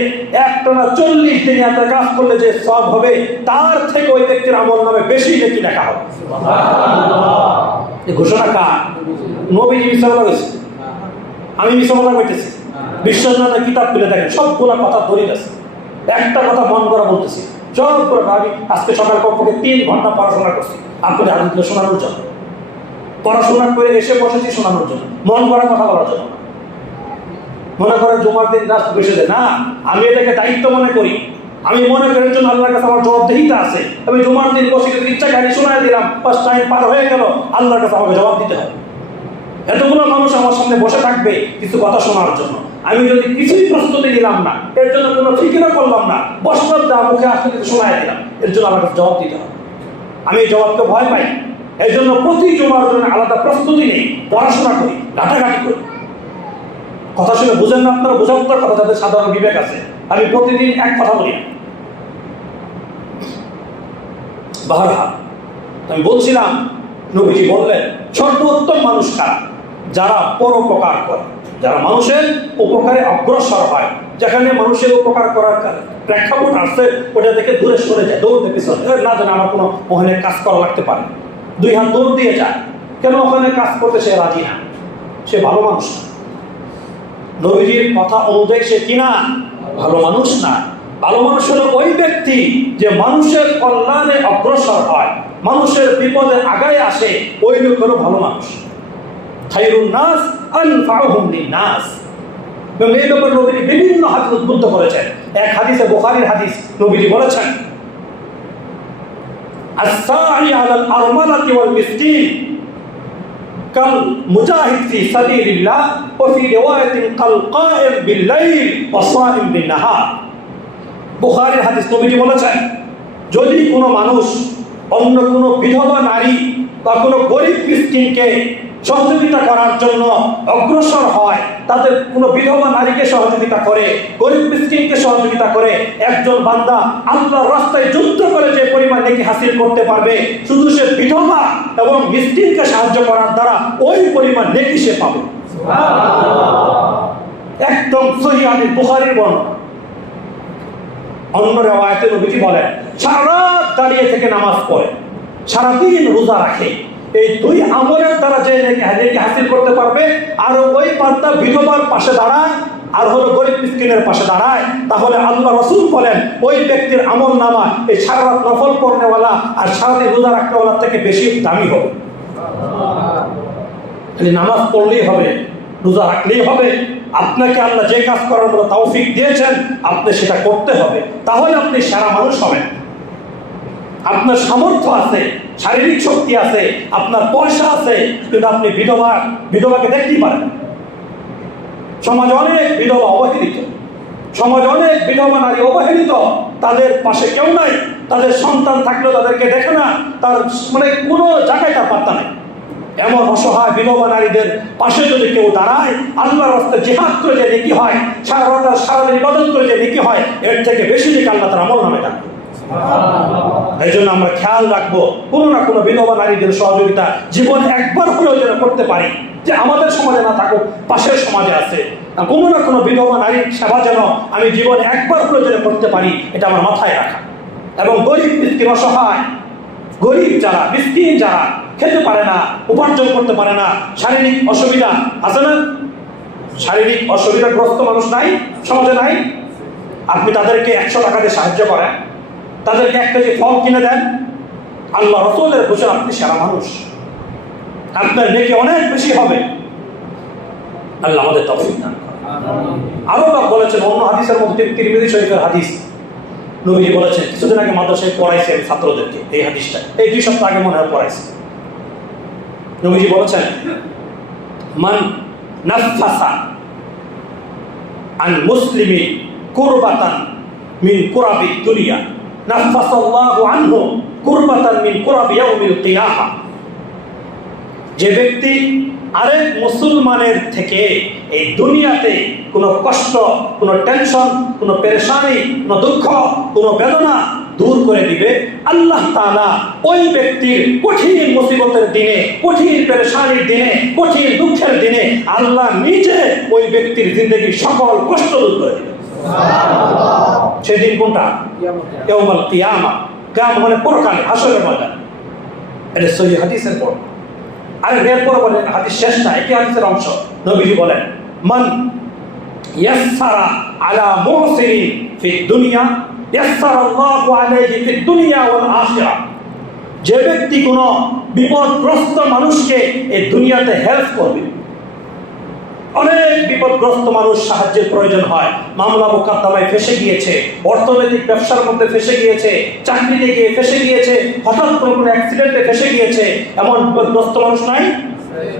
একটানা 40 দিন ইতিকাফ করলে যে সওয়াব হবে তার থেকে ওই ব্যক্তির আমলনামে বেশি নেকি লেখা হবে। এই ঘোষণা কার? নবীজি সাল্লাল্লাহু আলাইহি ওয়াসাল্লাম। আমি মিশামলা কইতেছি? বিশ্বনাথের কিতাব খুলে দেখেন, সবগুলা কথা দলিল আছে। একটা কথা মন করা বলতেছি, সবগুলো আমি আজকে সকাল কমপক্ষে 3 ঘন্টা পড়াশোনা করছি আপনাদের হাদিসগুলো শোনানোর জন্য। পড়াশোনা করে এসে বসেছি শোনানোর জন্য, মন করা কথা বলার জন্য। মনে করেন জুমার দিন রাত বসে যায় না, আমি এটাকে দায়িত্ব মনে করি। আমি মনে করি এর জন্য আল্লাহর কাছে আমার জবাবদিহিতা আছে। আমি জুমার দিন বসে ইচ্ছা গাড়ি শোনায় দিলাম, বাস টাইম পার হয়ে গেল, আল্লাহর কাছে আমাকে জবাব দিতে হবে। এতগুলো মানুষ আমার সামনে বসে থাকবে কিছু কথা শোনার জন্য, আমি যদি কিছুই প্রস্তুতি নিলাম না, এর জন্য কোনো ফিকিরও করলাম না, বসলাম যা মুখে আসলে কিছু শোনায় দিলাম, এর জন্য আমার কাছে জবাব দিতে হবে। আমি এই জবাবকে ভয় পাই, এই জন্য প্রতি জুমার জন্য আলাদা প্রস্তুতি নেই, পড়াশোনা করি, ঘাটাঘাটি করি। কথা শুনে বুঝেন না আপনারা? বোঝার কথা, যাদের সাধারণ বিবেক আছে। আমি প্রতিদিন এক কথা বলি না। বাহরহাল আমি বলছিলাম, নবীজি বললেন সর্বোত্তম মানুষ কারা? যারা পরোপকার করে, যারা মানুষের উপকারে অগ্রসর হয়। যেখানে মানুষের উপকার করার প্রেক্ষাপট আসছে ওটা থেকে দূরে সরে যায়, দৌড়তে পিছনে না জানে আমার কোনো ওখানে কাজ করা লাগতে পারে, 2 হাত দৌড় দিয়ে যায়। কেন? ওখানে কাজ করতে সে রাজি না, সে ভালো মানুষ না। নবীজির কথা অনুযায়ী সে কিনা ভালো মানুষ না। ভালো মানুষ হলো ওই ব্যক্তি যে মানুষের কল্যাণে অগ্রসর হয়, মানুষের বিপদে আগায় আসে, ওই লোক হলো ভালো মানুষ। খায়রুন নাস আনফাউহুম লিন-নাস। এবং এই ব্যাপারে নবীজি বিভিন্ন হাদিস উদ্বুদ্ধ করেছেন। এক হাদিসে, বুখারীর হাদিস, নবীজি বলেছেন আস-সাঈ আলাল আরমালাতি ওয়াল মিসকিন কাল মুজাহিদ ফি সাবিলিল্লাহ ওয়া ফি রিওয়ায়াতিন কাল কায়েম বিল-লাইল ওয়া সাইম বিন-নাহার। বুখারীর হাদিস, নবীজি বলেছেন যদি কোনো মানুষ অন্য কোনো বিধবা নারী বা কোনো গরিব মিসকিনকে সহযোগিতা করার জন্য অগ্রসর হয়, তাদের কোনো বিধবা নারীকে সহযোগিতা করে, গরিব মিসকিনকে সহযোগিতা করে, একজন বান্দা আল্লাহর রাস্তায় যুদ্ধ করে যে পরিমাণ নেকি হাসিল করতে পারবে, শুধু সে বিধবা এবং মিসকিনকে সাহায্য করার দ্বারা ওই পরিমাণ নেকি সে পাবে। একদম সহিহ হাদিস, বুখারীর বর্ণনা। অন্য রিওয়ায়াতে নবীজি বলেন সারা রাত দাঁড়িয়ে থেকে নামাজ পড়ে, সারাদিন রোজা রাখে, এই 2 আমলের দ্বারা যে নেকি হাসিল করতে পারবে, আর ওই বান্দা বিধবার পাশে দাঁড়ায় আর হলো গরিব মিসকিনের পাশে দাঁড়ায়, তাহলে আল্লাহ রাসূল বলেন ওই ব্যক্তির আমল নামা এই সারা রাত নফল পড়নেওয়ালা আর সারাদিন রোজা রাখনেওয়ালার থেকে বেশি দামি হবে। খালি নামাজ পড়লেই হবে, রোজা রাখলেই হবে? আপনাকে আল্লাহ যে কাজ করার মতো তৌফিক দিয়েছেন আপনি সেটা করতে হবে, তাহলে আপনি সারা মানুষ হবেন। আপনার সামর্থ্য আছে, শারীরিক শক্তি আছে, আপনার পয়সা আছে, কিন্তু আপনি বিধবাকে দেখতেই পারেন। সমাজে অনেক বিধবা অবহেলিত, সমাজে অনেক বিধবা নারী অবহেলিত, তাদের পাশে কেউ নাই, তাদের সন্তান থাকলেও তাদেরকে দেখে না, তার মানে কোনো জায়গায় তার পাত্তা নেই। এমন অসহায় বিধবা নারীদের পাশে যদি কেউ দাঁড়ায়, আল্লাহর রাস্তায় জিহাদ করে যে নেকি হয়, সারাদিন ইবাদত করে যে নেকি হয়, এর থেকে বেশি নেকি আল্লাহ তার আমল নামে ডাকবে। এই জন্য আমরা খেয়াল রাখবো কোনো না কোনো বিধবা নারীদের সহযোগিতা জীবন একবার হলেও যেন করতে পারি, যে আমাদের সমাজে না থাকুক পাশের সমাজে আছে, কোনো না কোনো বিধবা নারীর সেবা যেন আমি জীবনে একবার হলেও যেন করতে পারি, এটা আমার মাথায় রাখা। এবং গরিব মিসকিন অসহায়, গরিব যারা, মিসকিন যারা খেতে পারে না, উপার্জন করতে পারে না, শারীরিক অসুবিধা আছে না, শারীরিক অসুবিধাগ্রস্ত মানুষ নাই সমাজে নাই, আপনি তাদেরকে 100 টাকা দিয়ে সাহায্য করেন, তাদেরকে 1 কেজি ফল কিনে দেন, আল্লাহ রাসূলের ঘোষণা আপনি সেরা মানুষ, আপনার নেকি অনেক বেশি হবে। আল্লাহ আমাদের তৌফিক দান করেন। আরো বলেছেন অন্য হাদিসের মধ্যে, তিরমিজি শরীফের হাদিস, নবীজি বলেছেন, কিছুদিন আগে মাদ্রাসায় পড়াইছি আমি ছাত্রদেরকে এই হাদিসটা, এই 2 সপ্তাহ আগে মনে হয় পড়াইছি। নবীজি বলেছেন মান নাফাসা আন মুসলিমি কুরবাতান মিন কুরাবি দুনিয়া নাফাসাল্লাহু আনহু কুরবাতান মিন কুরাবি ইয়াউমিল কিয়ামা। যে ব্যক্তি আরেক মুসলমানের থেকে এই দুনিয়াতে কোনো কষ্ট, কোনো টেনশন, কোনো পেরেশানি, কোনো দুঃখ, কোনো বেদনা দূর করে দিবে। আল্লাহ তাআলা ওই ব্যক্তির কঠিন মুসিবতের দিনে, কঠিন পেরেশানির দিনে, কঠিন দুঃখের দিনে আল্লাহ নিজে ওই ব্যক্তির জিন্দেগির সকল কষ্ট দূর করে দিবে। সেদিন কোনটা? ইয়াউমুল কিয়ামা। কিয়ামত মানে পরকালে, হাসরের ময়দান। এটা সহিহ হাদিসের পর। আর এরপর বলেন, হাদিস শেষ না, একই হাদিসের অংশ। নবীজি বলেন, মান ইয়াসসারা আলা মুসিরিন ফি দুনিয়া ইয়াসসারাল্লাহু আলাইহি ফি দুনিয়া ওয়াল আখিরাহ। যে ব্যক্তি কোনো বিপদগ্রস্ত মানুষকে এই দুনিয়াতে হেল্প করবে, অনেক বিপদগ্রস্ত মানুষ সাহায্যের প্রয়োজন হয়, মামলা মোকদ্দমায় ফেসে গিয়েছে, অর্থনৈতিক ব্যবসার মধ্যে ফেসে গিয়েছে, চাকরিতে গিয়ে ফেসে গিয়েছে, হঠাৎ করে কোনো অ্যাক্সিডেন্টে ফেসে গিয়েছে, এমন বিপদগ্রস্ত মানুষ নাই?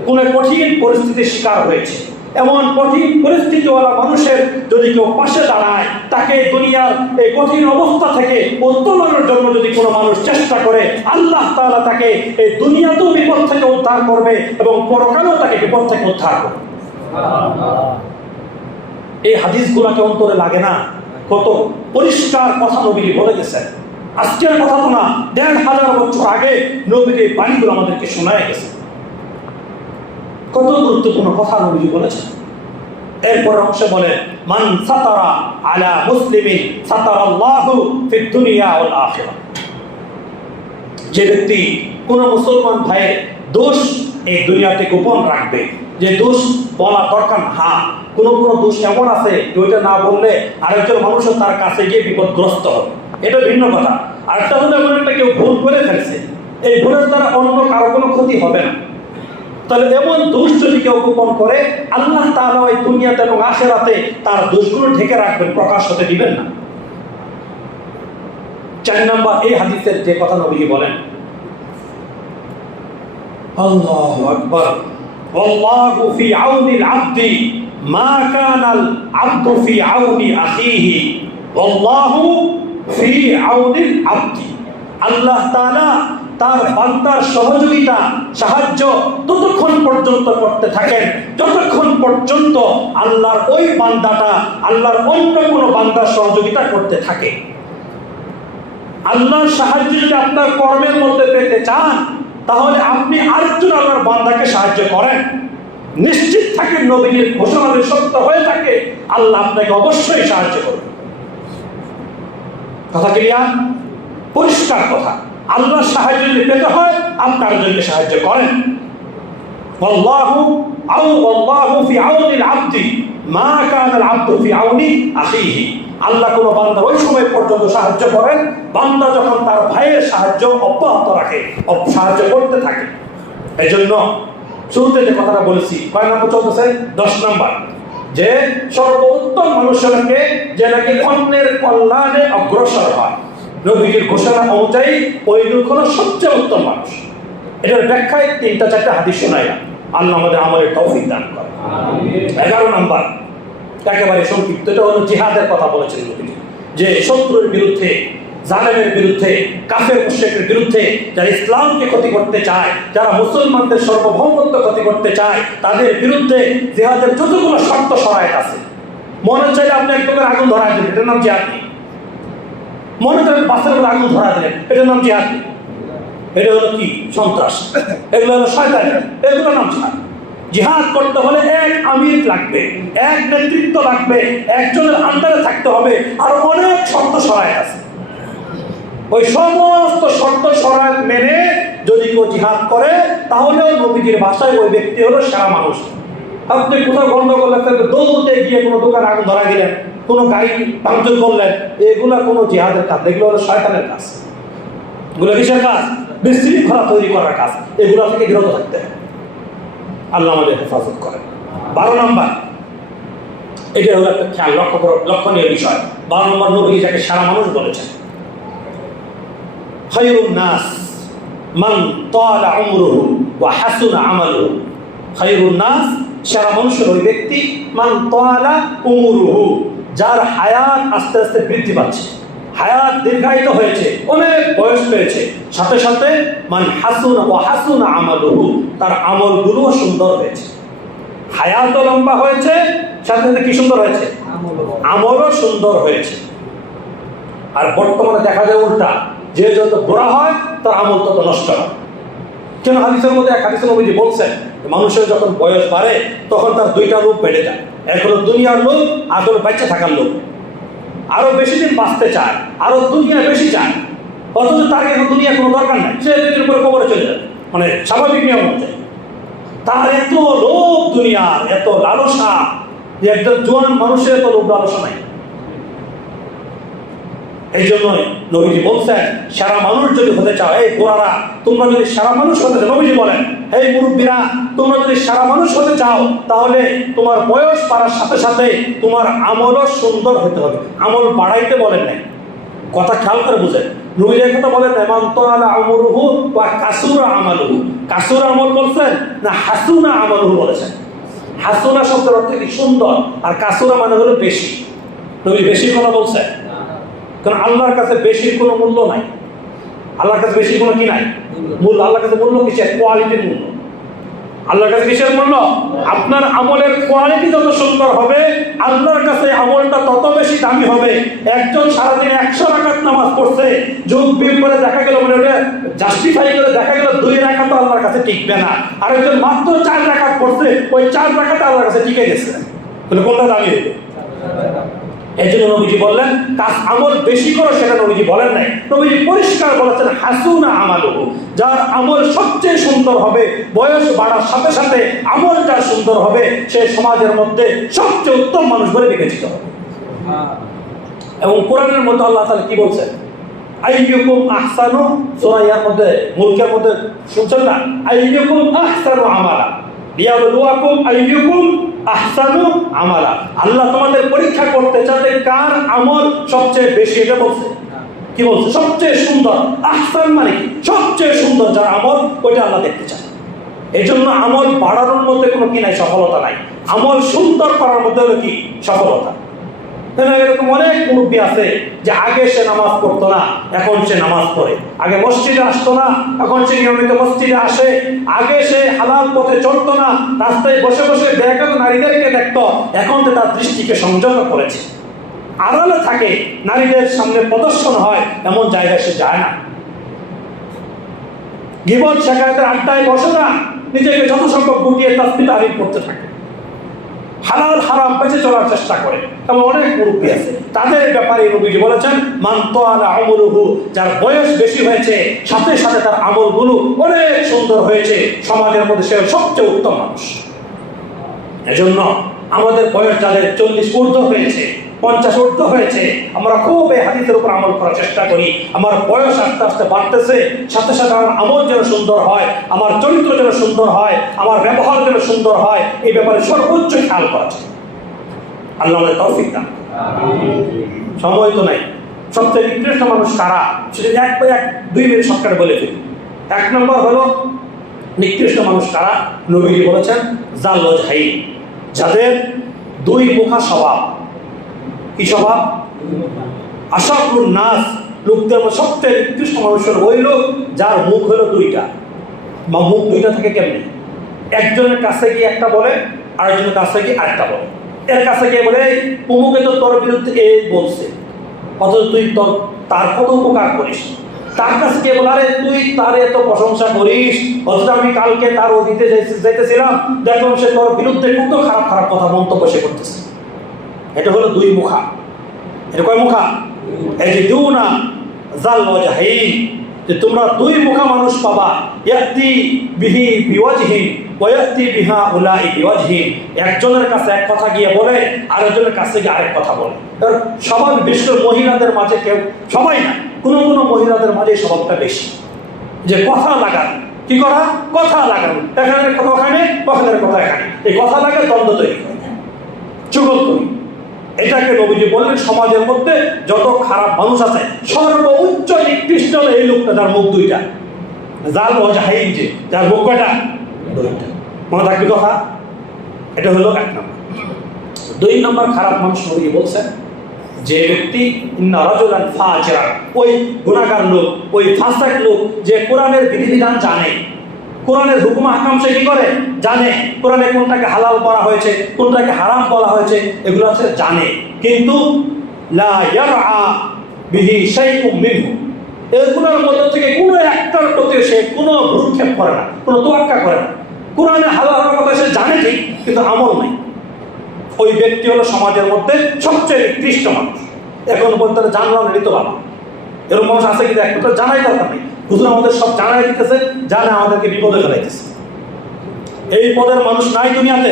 কোনো কঠিন পরিস্থিতির শিকার হয়েছে, এমন কঠিন পরিস্থিতিওয়ালা মানুষের যদি কেউ পাশে দাঁড়ায়, তাকে দুনিয়ার এই কঠিন অবস্থা থেকে উত্তোলনের জন্য যদি কোনো মানুষ চেষ্টা করে, আল্লাহ তাআলা তাকে এই দুনিয়াতেও বিপদ থেকে উদ্ধার করবে এবং পরকালেও তাকে বিপদ থেকে উদ্ধার করবে। এই হাদিসগুলোকে অন্তরে লাগে না? কত পরিষ্কার কথা নবীজি বলে গেছেন। আজকের কথা তো না, ১৫০০ বছর আগে নবীজি এই বাণীগুলো আমাদেরকে শোনায় গেছে। কত গুরুত্বপূর্ণ কথা নবীজি বলেছেন। এরপর অংশে বলেন, মান সাতারা আলা মুসলিমিন সাতারাল্লাহু ফিদ দুনিয়া ওয়াল আখিরাহ। যে ব্যক্তি কোন মুসলমান ভাইয়ের দোষ এই দুনিয়াতে গোপন রাখবে, যে দোষ বলা দরকার না, হ্যাঁ কোনো দোষ এমন আছে যেটা না বললে আরেকজন মানুষও তার কাছে গিয়ে বিপদগ্রস্ত হবে, এটা ভিন্ন কথা। আরেকটা হলো এমন একটা কেউ ভুল করে ফেলছে, এই ভুলের দ্বারা অন্য কারো কোনো ক্ষতি হবে না, তাহলে এমন দোষ যদি কেউ গোপন করে, আল্লাহ তাআলা ওই দুনিয়াতে এবং আখিরাতে তার দোষগুলো ঢেকে রাখবেন, প্রকাশ হতে দিবেন না। ৪ নম্বর এই হাদিসের যে কথা নবীজি বলেন, আল্লাহু আকবার, ওয়াল্লাহু ফি আউনিল আবদি মা কানাল আবদু ফি আউনি আখিহি ওয়াল্লাহু ফি আউনিল আবদি। আল্লাহ তাআলা তার বান্দার সহযোগিতা, সাহায্য ততক্ষণ পর্যন্ত করতে থাকেন যতক্ষণ পর্যন্ত আল্লাহর ওই বান্দাটা আল্লাহর অন্য কোনো বান্দার সহযোগিতা করতে থাকে। আল্লাহর সাহায্য যদি আপনার কর্মের মধ্যে পেতে চান, তাহলে আপনি আরেকজন আল্লাহর বান্দাকে সাহায্য করেন। নিশ্চিত থাকেন, নবীর ঘোষণা যদি সত্য হয়ে থাকে, আল্লাহ আপনাকে অবশ্যই সাহায্য করবেন। কথা ক্লিয়ার? পরিষ্কার কথা। আল্লাহর সাহায্য যদি পেতে হয়, আপনি আরেকজনকে সাহায্য করেন। ওয়াল্লাহু ফি আউনিল আবদি মা কানাল আবদু ফি আউনি আখিহি। আল্লাহ কোন বান্দার ওই সময় পর্যন্ত সাহায্য করেন, বান্দা যখন তার ভাইয়ের সাহায্য অব্যাহত রাখে, সাহায্য করতে থাকে। এই জন্য শুরুতে যে কথাটা বলেছি, কয় নম্বর চলতেছে? 10 নম্বর, যে সর্বোত্তম মানুষকে যে নাকি অন্যের কল্যাণে অগ্রসর হয়। নবীর ঘোষণা অনুযায়ী ওই লোক হলো সবচেয়ে উত্তম মানুষ। এটার ব্যাখ্যায় 3-4টা হাদিস শোনাইলাম। আল্লাহ আমাদের আমলের তৌফিক দান করে। 11 নম্বর, একেবারে সংক্ষিপ্ত, এটা হলো জিহাদের কথা বলেছেন নবীজি, যে শত্রুর বিরুদ্ধে, জালেমের বিরুদ্ধে, কাফের মুশরিকের বিরুদ্ধে যারা ইসলামকে ক্ষতি করতে চায়, যারা মুসলমানদের সার্বভৌমত্ব ক্ষতি করতে চায়, তাদের বিরুদ্ধে জিহাদের যতগুলো শর্ত শরায়েত আছে। মনে চাইলে আপনি এক দোকানে আগুন ধরায় দিলেন, এটার নাম জিহাদ নেই। মনে করেন বাসের উপর আগুন ধরা দিলেন, এটার নাম জিহাদ নেই। এটা হলো কি? সন্ত্রাস। এগুলো হলো শয়তানি, এগুলো নাম জিহাদ। জিহাদ করতে হলে এক আমির লাগবে, এক নেতৃত্ব লাগবে, একজনের আন্ডারে থাকতে হবে, আর অনেক শর্ত শরায়েত আছে। ওই সমস্ত শর্ত শরায়েত মেনে যদি কেউ জিহাদ করে, তাহলেও নবীজির ভাষায় ওই ব্যক্তি হলো সেরা মানুষ। আপনি কোথাও গন্ডগোল লাগতে দৌড়তে গিয়ে কোনো দোকানে আগুন ধরা দিলেন, কোনো গাড়ি ভাঙচুর করলেন, এগুলা কোনো জিহাদের কাজ, এগুলো হলো শয়তানের কাজ। এগুলো কিসের কাজ? বিশৃঙ্খলা তৈরি করার কাজ। এগুলো থেকে বিরত থাকতে হবে। আল্লাহ আমাদের হেফাজত করেন। 12 নম্বর, এটা হলো একটা খেয়াল লক্ষণীয় বিষয়। 12 নম্বর, নবী যাকে সারা মানুষ বলেছেন, খায়রুন নাস মান তালা উমরুহু ওয়া হাসুনা আমালুহু। খায়রুন নাস, সারা মানুষের ওই ব্যক্তি, মান তালা উমরুহু, যার হায়াত আস্তে আস্তে বৃদ্ধি পাচ্ছে, হায়াত দীর্ঘায়িত হয়েছে, অনেক বয়স পেয়েছে, সাথে সাথে মান হাসুনা ওয়া হাসুনা আমালুহু, তার আমলগুলো সুন্দর হয়েছে। হায়াতও লম্বা হয়েছে, সাথে সাথে কি সুন্দর হয়েছে? আমলও সুন্দর হয়েছে। আর বর্তমানে দেখা যায় উল্টা, যে যত বুড়া হয় তার আমল তত নষ্ট হয়। কেন? হাদিসের মধ্যে এক হাদিসের নবীজি বলছেন, মানুষের যখন বয়স বাড়ে তখন তার দুইটা লোভ বেড়ে যায়। এক হলো দুনিয়ার লোভ, আর হলো বাচ্চা থাকার লোভ। আরো বেশি দিন বাঁচতে চায়, আরো দুনিয়া বেশি চায়, অথচ তার এখন দুনিয়া কোনো দরকার নাই, সে দুদিন পরে কবরে চলে যাবে, মানে স্বাভাবিক নিয়ম অনুযায়ী। তার এত লোভ দুনিয়ার, এত লালসা, যে একজন জোয়ান মানুষের এত লোভ লালসা নাই। এই জন্যই নবীজি বলছেন, সারা মানুষ যদি হতে চাও, এই গোড়ারা তোমরা যদি সারা মানুষ হতে চাও, নবীজি বলেন, এই মুরব্বীরা তোমরা যদি সারা মানুষ হতে চাও, তাহলে তোমার বয়স বাড়ার সাথে সাথে তোমার আমলও সুন্দর হতে হবে। আমল বাড়াইতে বলেন নাই, কথা খেয়াল করে বুঝেন। নবীজি কথা বলেন, মান তাআলা আমরুহু ওয়া কাসুরা আমালুহু। কাসুরা আমল বলছেন না হাসুনা আমালুহু বলেছেন? হাসুনা শব্দের অর্থ কি? সুন্দর। আর কাসুরা মানে হলো বেশি। নবী বেশির কথা বলছেন, কারণ আল্লাহর কাছে বেশির কোনো মূল্য নাই। আল্লাহর কাছে বেশির কোনো কি নাই? মূল্য। আল্লাহর কাছে মূল্য কিসের? কোয়ালিটির মূল্য। আল্লাহর কাছে কিসের মূল্য? আপনার আমলের কোয়ালিটি যত সুন্দর হবে, আল্লাহর কাছে আমলটা তত বেশি দামি হবে। একজন সারাদিন 100 রাকাত নামাজ পড়ছে, যোগ বিয়োগ করে দেখা গেল, মানে ওটা জাস্টিফাই করে দেখা গেল 2 রাকাত আল্লাহর কাছে টিকবে না। আর একজন মাত্র 4 রাকাত পড়ছে, ওই 4 রাকাত আল্লাহর কাছে টিকে গেছে। তাহলে কোনটা দামি হবে? এই জন্য নবীজি বললেন কাজ আমল বেশি করো, সেটা নবীজি বলেন নাই। নবীজি পরিষ্কার বলেছেন হাসুনা আমালুহু, যার আমল সবচেয়ে সুন্দর হবে, বয়স বাড়ার সাথে সাথে আমলটা সুন্দর হবে, সে সমাজের মধ্যে সবচেয়ে উত্তম মানুষ বলে বিবেচিত হবে। এবং কোরআনের মধ্যে আল্লাহ তাআলা কি বলছেন? আইয়ুকুম আহসানু, সূরা ইয়ার মধ্যে, মুলকের মধ্যে শুনছেন না? আইয়ুকুম আহসানু আমালা লিয়াবলুয়াকুম আইয়ুকুম আহসানু আমালা। আল্লাহ তোমাদের পরীক্ষা করতে চান কার আমল সবচেয়ে বেশি, এটা বলছে। কি বলছে? সবচেয়ে সুন্দর। আহসান মানে কি? সবচেয়ে সুন্দর যার আমল, ওইটা আল্লাহ দেখতে চান। এই জন্য আমল বাড়ানোর মধ্যে কোনো কি নাই, সফলতা নাই। আমল সুন্দর করার মধ্যে হলো কি? সফলতা। এরকম অনেক মুরব্বী আছে যে আগে সে নামাজ পড়তো না, এখন সে নামাজ পড়ে। আগে মসজিদে আসতো না, এখন সে নিয়মিত মসজিদে আসে। আগে সে হালাল পথে চলতো না, রাস্তায় বসে বসে বেকার নারীদেরকে দেখতো, এখন তো তার দৃষ্টিকে সংযত করেছে। আড়ালে থাকে, নারীদের সামনে প্রদর্শন হয়, এমন জায়গায় সে যায় না। গীবত শেখায়তের আড্ডায় বসে না, নিজেকে যত সম্ভব গুটিয়ে তাসবিহ তাহলিল করতে থাকে। হালাল হারাম বেঁচে চলার চেষ্টা করে। এমন অনেক মুরব্বী আছে, তাদের ব্যাপারে নবীজি বলেছেন মান তাআলা আমলুহু, যার বয়স বেশি হয়েছে সাথে সাথে তার আমলগুলো অনেক সুন্দর হয়েছে, সমাজের মধ্যে সে সবচেয়ে উত্তম মানুষ। এজন্য আমাদের বয়স যাদের 40 ঊর্ধ্ব হয়েছে, 50 ঊর্ধ্ব হয়েছে, আমরা খুব এই হাদিসের উপর আমল করার চেষ্টা করি। আমার বয়স আস্তে আস্তে বাড়তেছে, সাথে সাথে আমার আমল যেন সুন্দর হয়, আমার চরিত্র যেন সুন্দর হয়, আমার ব্যবহার যেন সুন্দর হয়, এই ব্যাপারে সর্বোচ্চ খেয়াল করা চাই। আল্লাহ আমাদের তৌফিক দান। সময় তো নাই। সবচেয়ে নিকৃষ্ট মানুষ কারা, সেটা 1-2 মিনিট শর্টকাটে বলে ফেলি। 1 নম্বর হলো নিকৃষ্ট মানুষ কারা? নবীজি বলেছেন জাল ওয়াজহাইন, যাদের 2 মুখা স্বভাব। কি স্বভাব? আশাকুন নাস, লোকদের সবচেয়ে নিকৃষ্ট মানুষের ওই লোক যার মুখ হলো 2টা। বা মুখ 2টা থাকে কেমনি? একজনের কাছে গিয়ে একটা বলে, আরেকজনের কাছে গিয়ে আরেকটা বলে। এর কাছে গিয়ে বলে অমুকে তো তোর বিরুদ্ধে এই বলছে, অথচ তুই তার কত উপকার করিস। তার কাছে গিয়ে বলে আরে তুই তার এত প্রশংসা করিস, অথচ আমি কালকে তার অতীতে যাইতেছিলাম, দেখলাম সে তোর বিরুদ্ধে কত খারাপ খারাপ কথা মন্তব্য সে করতেছে। এটা হলো 2 মুখা। এটা কয় মুখা? এই যে দুনা জাল ওয়াজহাইন, যে তোমরা 2 মুখা মানুষ পাবা। ইয়াতি বিহি বিওয়াজহি ওয়া ইয়াতি বিহা উলাই বিওয়াজহি, একজনের কাছে এক কথা গিয়ে বলে, আরেকজনের কাছে গিয়ে আরেক কথা বলে। সবার বিশেষ করে মহিলাদের মাঝে, কেউ সবাই না, কোনো কোনো মহিলাদের মাঝে স্বভাবটা বেশি, যে কথা লাগানো। কি করা? কথা লাগানো। এখানের কথা ওখানে, ওখানের কথা এখানে, এই কথা লাগে দ্বন্দ্ব তৈরি করে, চুগল করি। এটাকে নবীজি বললেন সমাজের মধ্যে যত খারাপ মানুষ আছে সর্বোচ্চ নিকৃষ্ট এই লোকটা, যার মুখ 2টা। জাল ওয়াজহাইন, যে যার মুখ কয়টা? 2টা। মনে থাকবে কথা। এটা হলো 1 নম্বর। 2 নম্বর খারাপ মানুষ নবীজি বলছেন যে ব্যক্তি ইন্না রাজুলান ফাজিরা, ওই গুনাহগার লোক, ওই ফাসিক লোক, যে কোরআনের বিধিবিধান জানে, কোরআনের হুকুম আহকাম সে কি করে? জানে। কোরআনে কোনটাকে হালাল করা হয়েছে, কোনটাকে হারাম বলা হয়েছে, এগুলো সে জানে, কিন্তু লা ইয়ারআ বিহি শাইউম মিনহু, এগুলোর মধ্যে থেকে কোনো একটার প্রতি সে কোনো ভ্রুক্ষেপ করে না, কোনো তোয়াক্কা করে না। কোরআনে হালাল হারামের কথা সে জানে ঠিক, কিন্তু আমল নাই। ওই ব্যক্তি হলো সমাজের মধ্যে সবচেয়ে নিকৃষ্ট মানুষ। এখন পর্যন্ত জানলাম নিত বাবা, এরকম মানুষ আছে কিন্তু একটা জানাই দরকার নেই। হুজুর আমাদের সব জানাই দিতেছে, জানে আমাদেরকে বিপদে ফেলাইতেছে। এই পদের মানুষ নাই দুনিয়াতে।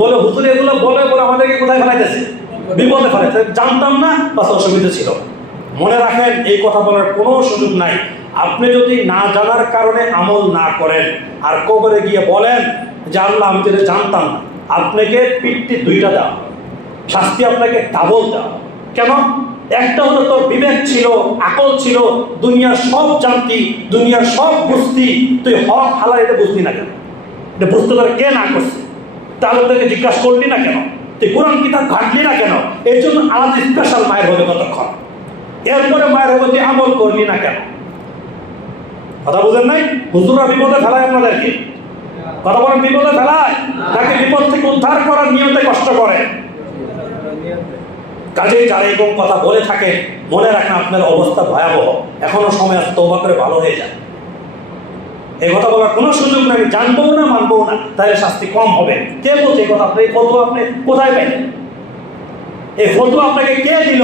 বলে হুজুর এগুলো বলে বলে আমাদেরকে কোথায় ফেলাইতেছে? বিপদে ফেলাইতেছে। জানতাম না, বাস অসুবিধা ছিল। মনে রাখেন, এই কথা বলার কোনো সুযোগ নাই। আপনি যদি না জানার কারণে আমল না করেন আর কবরে গিয়ে বলেন যে আল্লাহ আমি যেটা জানতাম না, আপনাকে পিঠটি দুইটা দেওয়া, শাস্তি আপনাকে ডাবল দেওয়া। কেন? একটা হলো তোর বিবেক ছিল, আকল ছিল, দুনিয়ার সব জানতি, দুনিয়ার সব বুঝতি, তুই হক হালাল এটা বুঝলি না কেন? এটা বুঝতে তোর কে না করছে? তাহলে তোকে জিজ্ঞাসা করলি না কেন? তুই কোরআন কিতাব ঘাটলি না কেন? এই জন্য আলাদা স্পেশাল মায়ের হবে কতক্ষণ। এরপরে মায়ের হবে তুই আমল করলি না কেন? কথা বুঝেন নাই? হুজুরা বিপদে ফেলায় আপনাদেরকে। কথা বলেন, বিপদে ফেলায় তাকে বিপদ থেকে উদ্ধার করার নিয়তে কষ্ট করে। কাজেই যারা এরকম কথা বলে থাকে, মনে রাখেন আপনার অবস্থা ভয়াবহ। এখনো সময় আছে, তওবা করে ভালো হয়ে যায়। এই কথা বলার কোনো সুযোগ নেই। জানবো না, মানবো না, তাহলে শাস্তি কম হবে। কে বলছে এই কথা? আপনি এই ফতোয়া আপনি কোথায় পেলেন? এই ফতোয়া আপনাকে কে দিল?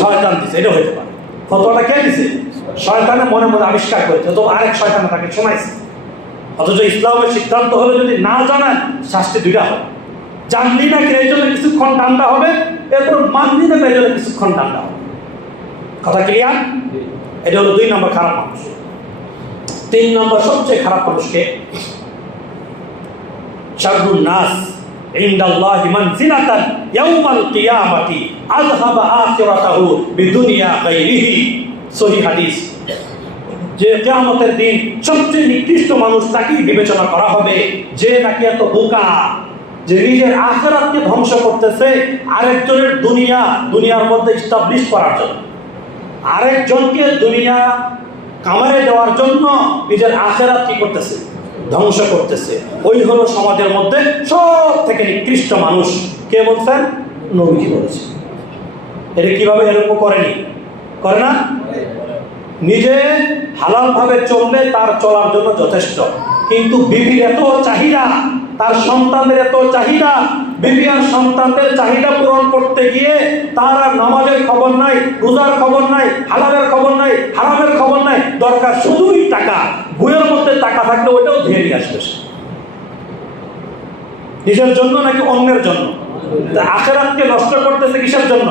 শয়তান দিছে। এটা হইতে পারে। ফতোয়াটা কে দিছে? শয়তানের মনে মনে আবিষ্কার করেছে, তো আরেক শয়তান তাকে শোনাইছে। অথচ ইসলামের সিদ্ধান্ত হলো যদি না জানান, শাস্তি দুইটা হবে। জানলি না কি এই জন্য কিছুক্ষণ ঠান্ডা হবে, এরপর মানলি না এই জন্য কিছুক্ষণ ঠান্ডা হবে। কথা ক্লিয়ার? এটা হলো 2 নম্বর খারাপ মানুষ। 3 নম্বর সবচেয়ে খারাপ মানুষকে শাররুন নাস ইনদাল্লাহি মানজিলাতান ইয়াউমাল কিয়ামাতি আযহাবা আখিরাতাহু বিদুনিয়া গায়রিহি। সহিহ হাদিস, যে কিয়ামতের দিন সবচেয়ে নিকৃষ্ট মানুষ তাকেই বিবেচনা করা হবে যে নাকি এত বোকা, যে নিজের আখিরাতকে ধ্বংস করতেছে আরেকজনের দুনিয়ার মধ্যে এস্টাবলিশ করার জন্য, আরেকজনকে দুনিয়া কামাই দেওয়ার জন্য নিজের আখিরাত কি করতেছে? ধ্বংস করতেছে। ওই হলো সমাজের মধ্যে সব থেকে নিকৃষ্ট মানুষ। কে বলছেন? নবীজি বলেছেন। এটা কিভাবে? এরকম করেনি, করে না? নিজে হালাল ভাবে চললে তার চলার জন্য যথেষ্ট, কিন্তু বিবির এত চাহিদা, তার সন্তানদের এত চাহিদা, বিবি আর সন্তানদের চাহিদা পূরণ করতে গিয়ে তার আর নামাজের খবর নাই, রোজার খবর নাই, হালালের খবর নাই, হারামের খবর নাই। দরকার শুধুই টাকা। বইয়ের মধ্যে টাকা থাকলে ওইটাও ধীরে নিয়ে আসবে। নিজের জন্য নাকি অন্যের জন্য? আখিরাতকে নষ্ট করতেছে কিসের জন্য?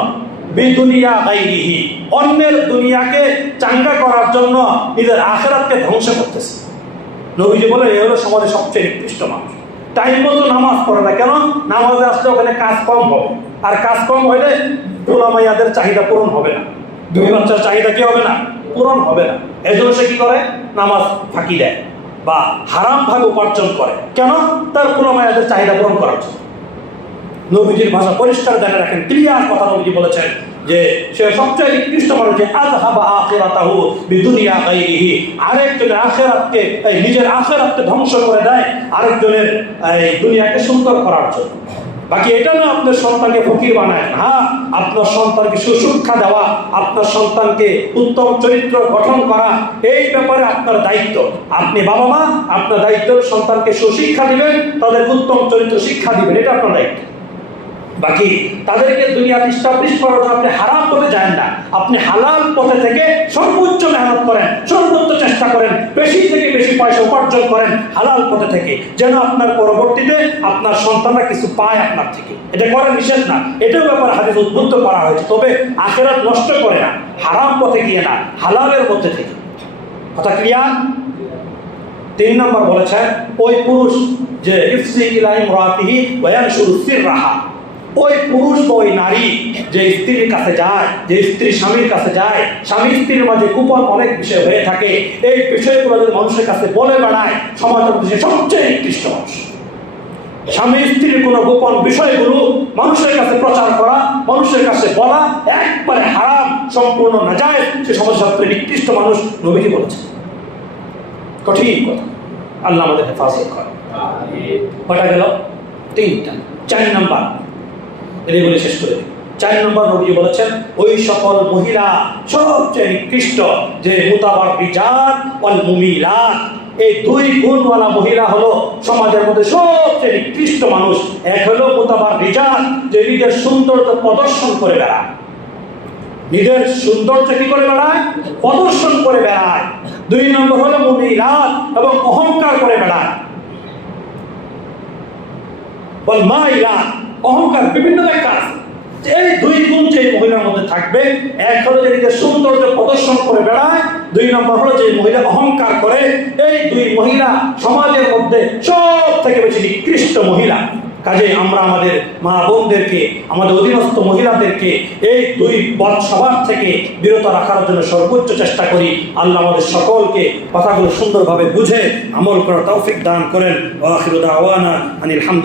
বিদুনিয়া গায়রিহি, অন্যের দুনিয়াকে চাঙ্গা করার জন্য নিজের আখিরাতকে ধ্বংস করতেছে। নবীজি বলে এই হলো সমাজের সবচেয়ে নিকৃষ্ট মানুষ। টাইম মতো নামাজ পড়ে না। কেন? নামাজে আসলে ওখানে কাজ কম হবে, আর কাজ কম হইলে পোলামাইয়াদের চাহিদা পূরণ হবে না, দুই বাচ্চার চাহিদা কি হবে না? পূরণ হবে না। এই জন্য সে কি করে? নামাজ ফাঁকি দেয় বা হারাম ভাবে উপার্জন করে। কেন? তার পোলামাইয়াদের চাহিদা পূরণ করার জন্য। নবীজির ভাষা পরিষ্কার জানে রাখেন, ক্লিয়ার কথা নবীজি বলেছেন যে সে সবচেয়ে নিকৃষ্ট মানুষ, যে আযহাবা আখিরাতাহু বিদুনিয়া গায়রিহি, আরেকজনের আখিরাতকে, নিজের আখিরাতকে ধ্বংস করে দেয় আরেকজনের এই দুনিয়াকে সুন্দর করার জন্য। বাকি এটা না আপনার সন্তানকে ফকির বানায়, হ্যাঁ, আপনার সন্তানকে সুশিক্ষা দেওয়া, আপনার সন্তানকে উত্তম চরিত্র গঠন করা, এই ব্যাপারে আপনার দায়িত্ব। আপনি বাবা মা, আপনার দায়িত্ব সন্তানকে সুশিক্ষা দিবেন, তাদের উত্তম চরিত্র শিক্ষা দিবেন, এটা আপনার দায়িত্ব। বাকি তাদেরকে দুনিয়াতে এস্টাবলিশ করার জন্য আপনি হারাম পথে যান না, আপনি হালাল পথে থেকে সর্বোচ্চ মেহনত করেন, সর্বোচ্চ চেষ্টা করেন, বেশি থেকে বেশি পয়সা উপার্জন করেন হালাল পথে থেকে, যেন আপনার পরবর্তীতে আপনার সন্তানরা কিছু পায় আপনার থেকে। এটা করা নিষেধ না, এটাও ব্যাপারে হাদিস উদ্বুদ্ধ করা হয়েছে। তবে আখিরাত নষ্ট করে না, হারাম পথে গিয়ে না, হালালের মধ্যে থেকে। কথা ক্লিয়ার? 3 নম্বর বলেছেন ওই পুরুষ যে ইফসি ইলা ইমরাতিহি ওয়া ইয়ানশুরু সিররাহা, ওই পুরুষ বা ওই নারী যে স্ত্রীর কাছে যায়, যে স্ত্রী স্বামীর কাছে যায়, স্বামী স্ত্রীর মাঝে গোপন অনেক বিষয় হয়ে থাকে, এই বিষয়গুলো যদি মানুষের কাছে বলে বেড়ায়, সমাজের মধ্যে সবচেয়ে নিকৃষ্ট মানুষ। স্বামী স্ত্রীর কোনো গোপন বিষয়গুলো মানুষের কাছে প্রচার করা, মানুষের কাছে বলা একবারে হারাম, সম্পূর্ণ নাজায়েজ। সে সমাজের সবচেয়ে নিকৃষ্ট মানুষ, নবীজি বলেছেন। কঠিন কথা, আল্লাহ আমাদের হেফাজত করে। কটা গেল? 3টা। 4 নাম্বার, এগুলি শেষ করে দিই। 4 নম্বর নবীজি বলেছেন ওই সকল মহিলা সবচেয়ে নিকৃষ্ট যে মুতাবাররিজাত ওয়াল মুমিলাত, এই 2 গুণওয়ালা মহিলা হলো সমাজের মধ্যে সবচেয়ে নিকৃষ্ট মানুষ। এক হলো মুতাবাররিজাত, যে নিজের সৌন্দর্য প্রদর্শন করে বেড়ায়, নিজের সৌন্দর্য কি করে বেড়ায়? প্রদর্শন করে বেড়ায়। 2 নম্বর হলো মুমিলাত, এবং অহংকার করে বেড়ায়। ওয়াল মাইলাত, অহংকার বিভিন্ন ব্যাখ্যা আছে। এই 2 গুণ যে মহিলার মধ্যে থাকবে, এক হলো যে নিজের সৌন্দর্য প্রদর্শন করে বেড়ায়, 2 নম্বর হলো যে মহিলা অহংকার করে। এই 2 মহিলা সমাজের মধ্যে সব থেকে বেশি নিকৃষ্ট মহিলা। কাজে আমরা আমাদের মা বোনদেরকে, আমাদের অধীনস্থ মহিলাদেরকে এই 2 বদস্বভাব থেকে বিরত রাখার জন্য সর্বোচ্চ চেষ্টা করি। আল্লাহ আমাদের সকলকে কথাগুলো সুন্দরভাবে বুঝে আমল করার তৌফিক দান করেন। ওয়া আখিরু দাওয়ানা আনিল হামদুলিল্লাহ।